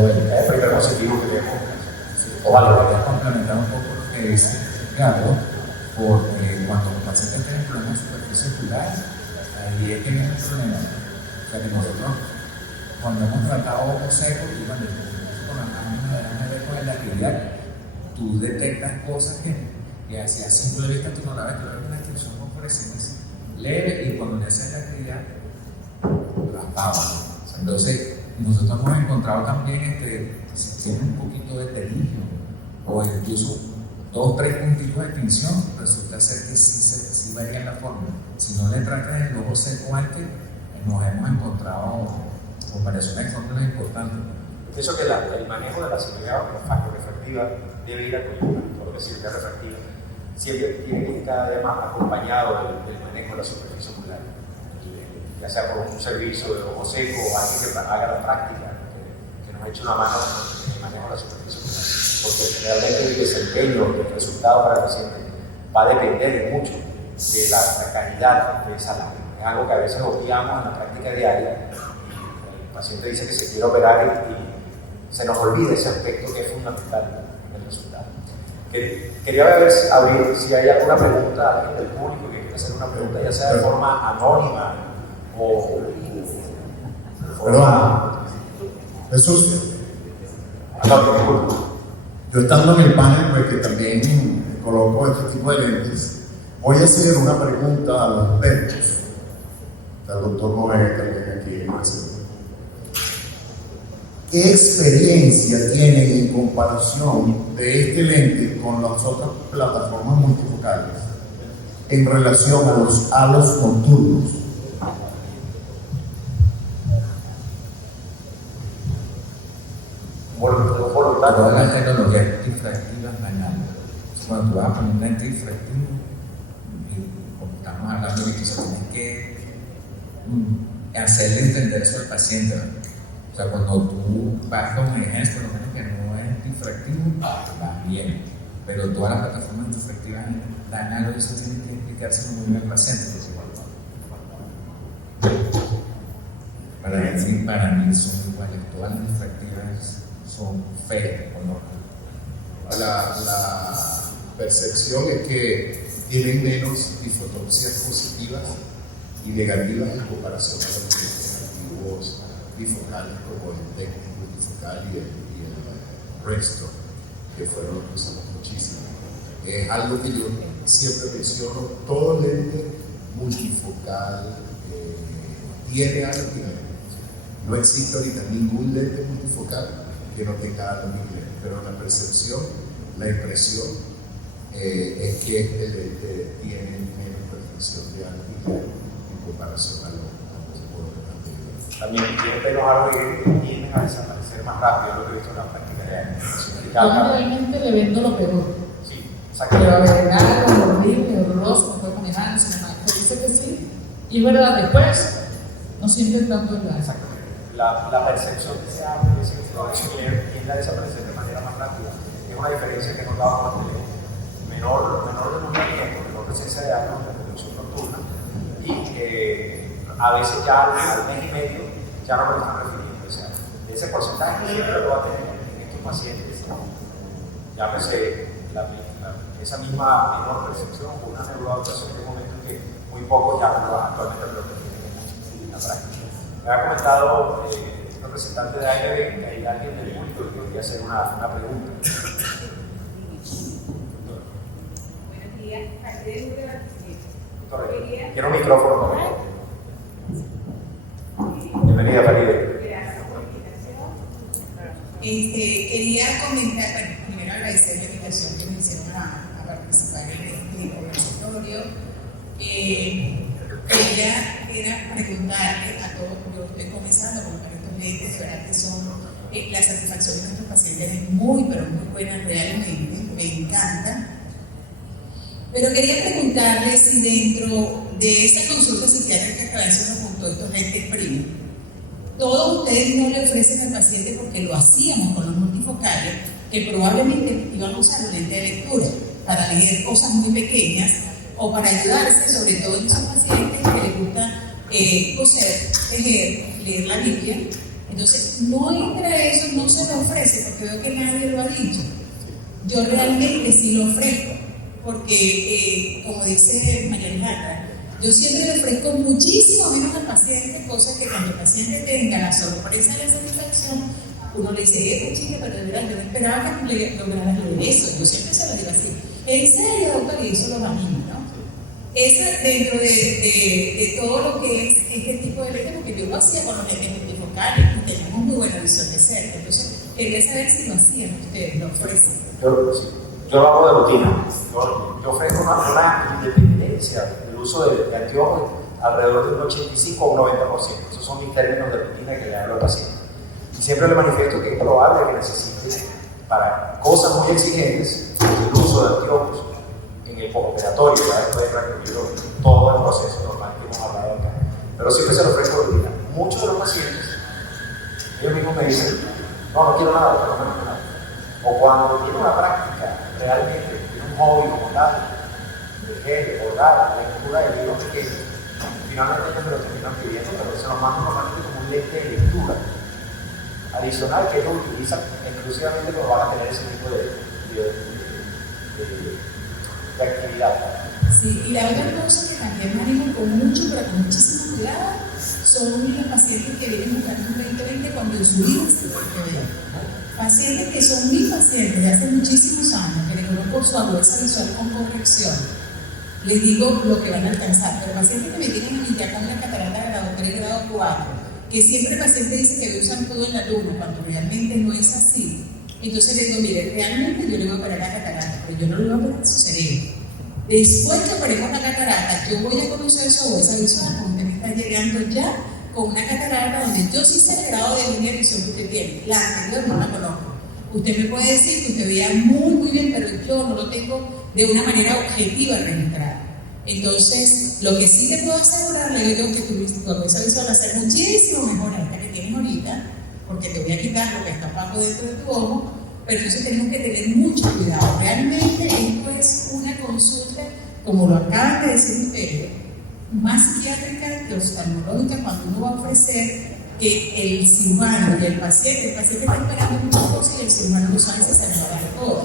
el primer positivo que tenemos. O vale, complementar un poco lo que dice Ricardo, porque cuando los pacientes tienen problemas de superficie ocular, ahí es que viene el problema. O sea que nosotros, cuando hemos tratado ojos secos, y cuando con las manos de la actividad, tú detectas cosas que hacia simple vista tú no la ves, tú ves una extensión con fluorescencia leve y cuando le haces la actividad, raspamos. Entonces, nosotros hemos encontrado también si tiene un poquito de teligio o incluso 2 o 3 puntitos de extinción, resulta ser que sí varía en la forma. Si no le tratas el ojo seco antes, nos hemos encontrado con variaciones de fórmulas importantes. Pienso que el manejo de la cirugía factorefractiva debe ir acompañado, todo lo que es cirugía refractiva, siempre tiene que estar además acompañado del manejo de la superficie ocular, ya sea por un servicio de ojo seco o alguien que haga la práctica, que nos eche una mano en el manejo de la superficie ocular, porque realmente el desempeño, el resultado para el paciente va a depender mucho de la calidad de esa lágrima. Es algo que a veces obviamos en la práctica diaria. El paciente dice que se quiere operar y se nos olvida ese aspecto que es fundamental del resultado. Quería abrir si hay alguna pregunta a alguien del público que quiera hacer una pregunta, ya sea de forma anónima o de forma... Jesús, anónima. yo estando en el panel, pues que también coloco este tipo de lentes, voy a hacer una pregunta a los expertos. Está el doctor Noé también aquí en el centro. ¿Qué experiencia tienen en comparación de este lente con las otras plataformas multifocales en relación a los halos nocturnos? Todas las tecnologías difractivas dañadas. Cuando tú vas a poner un lente difractivo, como estamos hablando de que se tiene que hacerle entender eso al paciente, ¿no? O sea, cuando tú vas con ejes, por lo menos que no es difractivo, va bien. Pero todas las plataformas difractivas dañan algo, eso tiene que explicarse muy bien al paciente. Para mí son iguales, todas las difractivas son feas, ¿no? La percepción es que tienen menos difotopsias positivas y negativas en comparación a los dispositivos bifocales como el técnico multifocal y el resto, que fueron los que usamos muchísimo. Es algo que yo siempre menciono, todo lente multifocal tiene algo que no existe ahorita ningún lente multifocal que no tenga algo inglés, pero la percepción, la impresión es que este lente tiene menos percepción. aplicación de antigen en comparación a los antivirales. También tienen pelos árboles que tienden a desaparecer más rápido, lo que he visto en la práctica real. Yo realmente le vendo lo peor. Sí, Pero a exactamente. ver, algo horrible, horroroso, no puede manejar, no se me dice que sí. Y es verdad, después no sienten tanto el lazo. La percepción que se hace de ese que tiende a desaparecer de manera más rápida es una diferencia que he notado con el teléfono. Menor deslumbramiento, menor presencia de daño en la conducción nocturna y a veces ya al mes y medio ya no me lo están refiriendo. O sea, ese porcentaje siempre lo va a tener en estos pacientes. Llámese esa misma menor percepción o una neuroadaptación de momento que muy pocos ya actualmente lo tienen en la práctica. Me ha comentado el representante de ARB que hay alguien del público que quería hacer una pregunta. Buenos días, Correcto. Quiero un micrófono, por favor. Bienvenida, Faride. Gracias por la invitación. Quería comentar, bueno, primero agradecer la invitación que me hicieron a participar en este conversatorio. Quería preguntarle a todos, yo estoy comenzando con estos lentes, de verdad que son la satisfacción de nuestros pacientes es muy, pero muy buena realmente, me encanta. Pero quería preguntarle si dentro de esa consulta psiquiátrica que hacen junto a estos lentes premium, todos ustedes no le ofrecen al paciente porque lo hacíamos con los multifocales, que probablemente iban a usar un lente de lectura para leer cosas muy pequeñas o para ayudarse, sobre todo en esos pacientes que les gusta coser, tejer, leer la Biblia. Entonces, no entra eso, no se lo ofrece porque veo que nadie lo ha dicho. Yo realmente sí lo ofrezco, porque, como dice María Alejandra, yo siempre le ofrezco muchísimo menos al paciente, cosa que cuando el paciente tenga la sorpresa de la satisfacción, uno le dice, chica, pero de verdad, yo no esperaba que lograras leer eso. Yo siempre se lo digo así, en serio, doctor, y eso lo va a mí, ¿no? Esa dentro de todo lo que es este tipo de lentes, porque yo lo hacía con los lentes multifocales y teníamos muy buena visión de cerca. Entonces, quería saber si lo hacían ustedes, lo ofrecen. Yo lo hago de rutina. Yo ofrezco una independencia del uso de anteojos alrededor de un 85 o un 90%. Esos son mis términos de rutina que le hablo al paciente. Y siempre le manifiesto que es probable que necesite, para cosas muy exigentes, el uso de anteojos en el postoperatorio, ya después de recorrido todo el proceso normal que hemos hablado acá. Pero siempre se lo ofrezco de rutina. Muchos de los pacientes, ellos mismos me dicen, no quiero nada, no quiero nada. O cuando tiene una práctica realmente, tiene un hobby como tal, de tejer, de bordar, de lectura de libros pequeños, finalmente ellos me lo terminan pidiendo, pero se nos manda normalmente como un lente de lectura adicional que ellos utilizan exclusivamente cuando van a tener ese tipo de actividad. Sí, y la otra cosa que también manejo con mucho, pero con muchísimo cuidado, son los pacientes que vienen buscando un 2020 cuando en su vida se puede ver. Pacientes que son mis pacientes de hace muchísimos años, que les conozco por su agudeza visual con corrección, les digo lo que van a alcanzar. Pero pacientes que me tienen a mí ya con una catarata de grado 3, grado 4, que siempre el paciente dice que usan todo en la luna, cuando realmente no es así. Entonces les digo, mire, realmente yo le voy a operar la catarata, pero yo no le voy a operar su cerebro. Después que operemos la catarata, yo voy a conocer su agudeza visual, como usted me está llegando ya con una catarata donde yo sí sé el grado de línea de visión que usted tiene. La anterior no la conozco. Usted me puede decir que usted veía muy bien, pero yo no lo tengo de una manera objetiva registrada. Entonces, lo que sí te puedo asegurar, le digo que tu agudeza visual va a ser muchísimo mejor a esta que tienes ahorita, porque te voy a quitar lo que está abajo dentro de tu ojo, pero entonces tenemos que tener mucho cuidado. Realmente esto es una consulta, como lo acaban de decir ustedes, más psiquiátrica que oftalmológica, cuando uno va a ofrecer que el cirujano y el paciente está esperando muchas cosas y el cirujano no sabe si se le va a dar todas.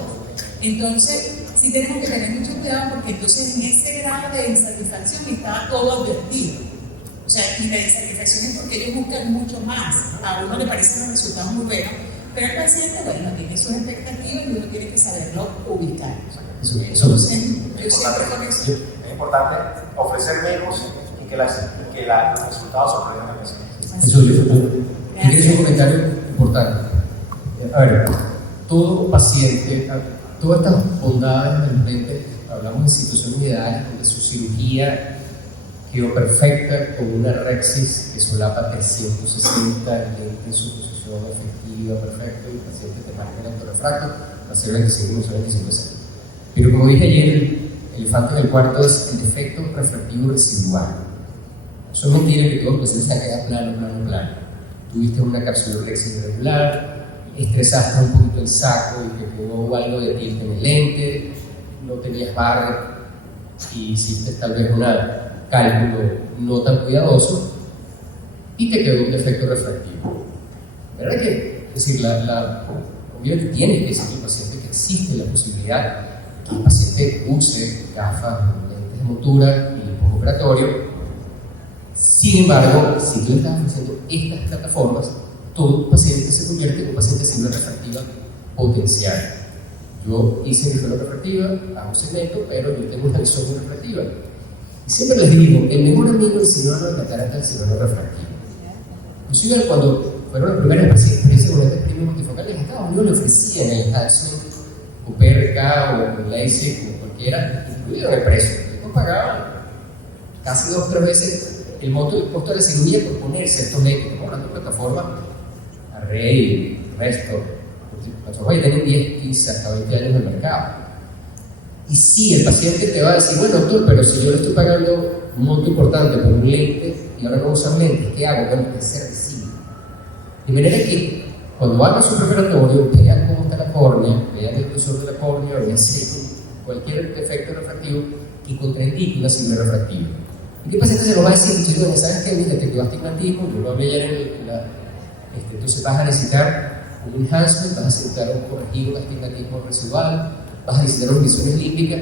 Entonces, sí tenemos que tener mucho cuidado porque entonces en ese grado de insatisfacción estaba todo advertido. O sea, y la insatisfacción es porque ellos buscan mucho más. A uno le parecen los resultados muy buenos, pero el paciente, bueno, tiene sus expectativas y uno tiene que saberlo ubicar. Entonces, yo siempre con eso. Es importante ofrecer menos y que los resultados sorprendan al paciente. Eso es un comentario importante. A ver, todo paciente, todas estas bondades del lente, hablamos de situaciones ideales donde su cirugía quedó perfecta con una Rexis que solapa 360 en su posición efectiva, perfecto, y el paciente te marca el autorrefracto, va a ser 25 cm. Pero como dije ayer, el elefante en el cuarto es el defecto refractivo residual. Eso es mentira que todos los pacientes se quedan plano. Tuviste una cápsula Rexis irregular, estresaste un poquito el saco y te quedó algo de tilt en el lente, no tenías barra y hiciste tal vez un cálculo no tan cuidadoso y te quedó un defecto refractivo. ¿Verdad que? Es decir, obviamente tiene que decir el paciente que existe la posibilidad que el paciente use gafas, lentes de montura y postoperatorio. Sin embargo, si tú le estás ofreciendo estas plataformas, todo paciente se convierte en un paciente sin una refractiva potencial. Yo hice mi refractiva, hago cemento, pero yo tengo una visión refractiva. Y siempre les digo, el mejor amigo del cirujano de catarata es el cirujano refractivo. Inclusive cuando fueron las primeras experiencias con lentes premium multifocales en Estados Unidos, le ofrecían el Hudson o PRK o LASIK o cualquiera, incluido en el precio. Ellos pagaban casi 2 o 3 veces el costo de la cirugía por ponerse estos lentes. Estamos hablando de plataformas Array, Resto, plataformas que tienen 10, 15, hasta 20 años en el mercado. Y sí, el paciente te va a decir, bueno doctor, pero si yo le estoy pagando un monto importante por un lente y ahora no usan lentes, ¿qué hago? Bueno, que ser recibo. De manera que cuando hagan su preparatorio, vean cómo está la córnea, vean el grosor de la córnea, vean si hay cualquier defecto refractivo que contraindique una cirugía refractiva. ¿Y qué paciente se lo va a decir? Chicos, ¿sabes qué? Mira, te quedó astigmatismo, yo lo hablé ayer entonces vas a necesitar un enhancement, vas a necesitar un corregido de astigmatismo residual, vas a necesitar una visión límbica,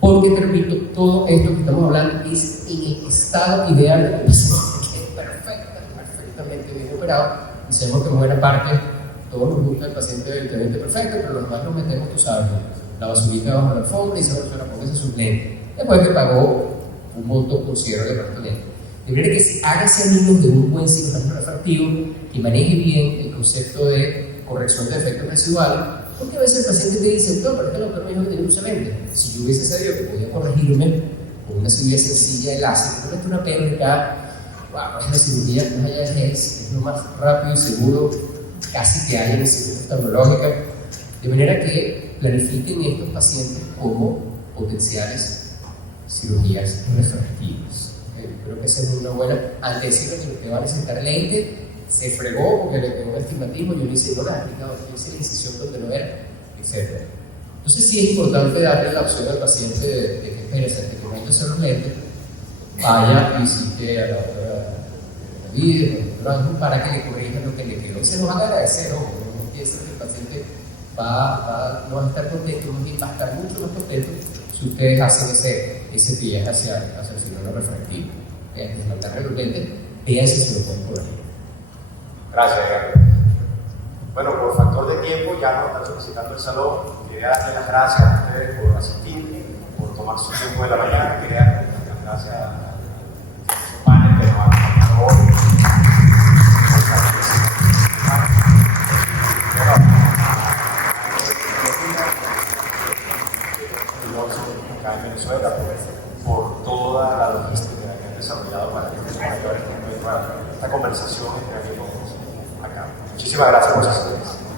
porque te repito, todo esto que estamos hablando es en el estado ideal del paciente, que es perfectamente bien operado, y sabemos que en buena parte todos nos gusta el paciente evidentemente perfecto, pero los demás nos metemos, tú sabes, la basurita bajo la alfombra y se la pones a sus lentes. Después que pagó un monto considerable para tu lente. De manera que hágase amigos de un buen cirujano refractivo y maneje bien el concepto de corrección de efectos residuales, porque a veces el paciente te dice, doctor, ¿por qué el doctor me dijo que tenía un cemento? Si yo hubiese sabido que podía corregirme con una cirugía sencilla de láser, con una PRK, wow, es la cirugía más allá es lo más rápido y seguro casi que hay en la cirugía oftalmológica, de manera que planifiquen estos pacientes como potenciales cirugías refractivas. Creo que esa es una buena. Al decirle que usted va a necesitar lente, se fregó porque le pegó un astigmatismo, yo le hice, no la he aplicado, yo hice la incisión donde no era, etc. Entonces sí es importante darle la opción al paciente de que espere hasta que el momento se los lentes, vaya, visite a la doctora David, para que le corrija lo que le quedó. Y se nos van a agradecer, ojo, no piensen que el paciente no va a estar contento, va a estar mucho más contento si ustedes hacen ese viaje hacia el cirujano refractivo. Antes de mandarle los lentes, vean si se lo pueden corregir. Gracias, Gabriel. Bueno, por factor de tiempo ya nos están solicitando el salón. Quería darle las gracias a ustedes por asistir, por tomar su tiempo de la mañana. Quería dar las gracias a los paneles que nos han acompañado hoy. Acá en Venezuela, por toda la logística que han desarrollado para que esta conversación esté aquí con nosotros acá. Muchísimas gracias por su asistencia.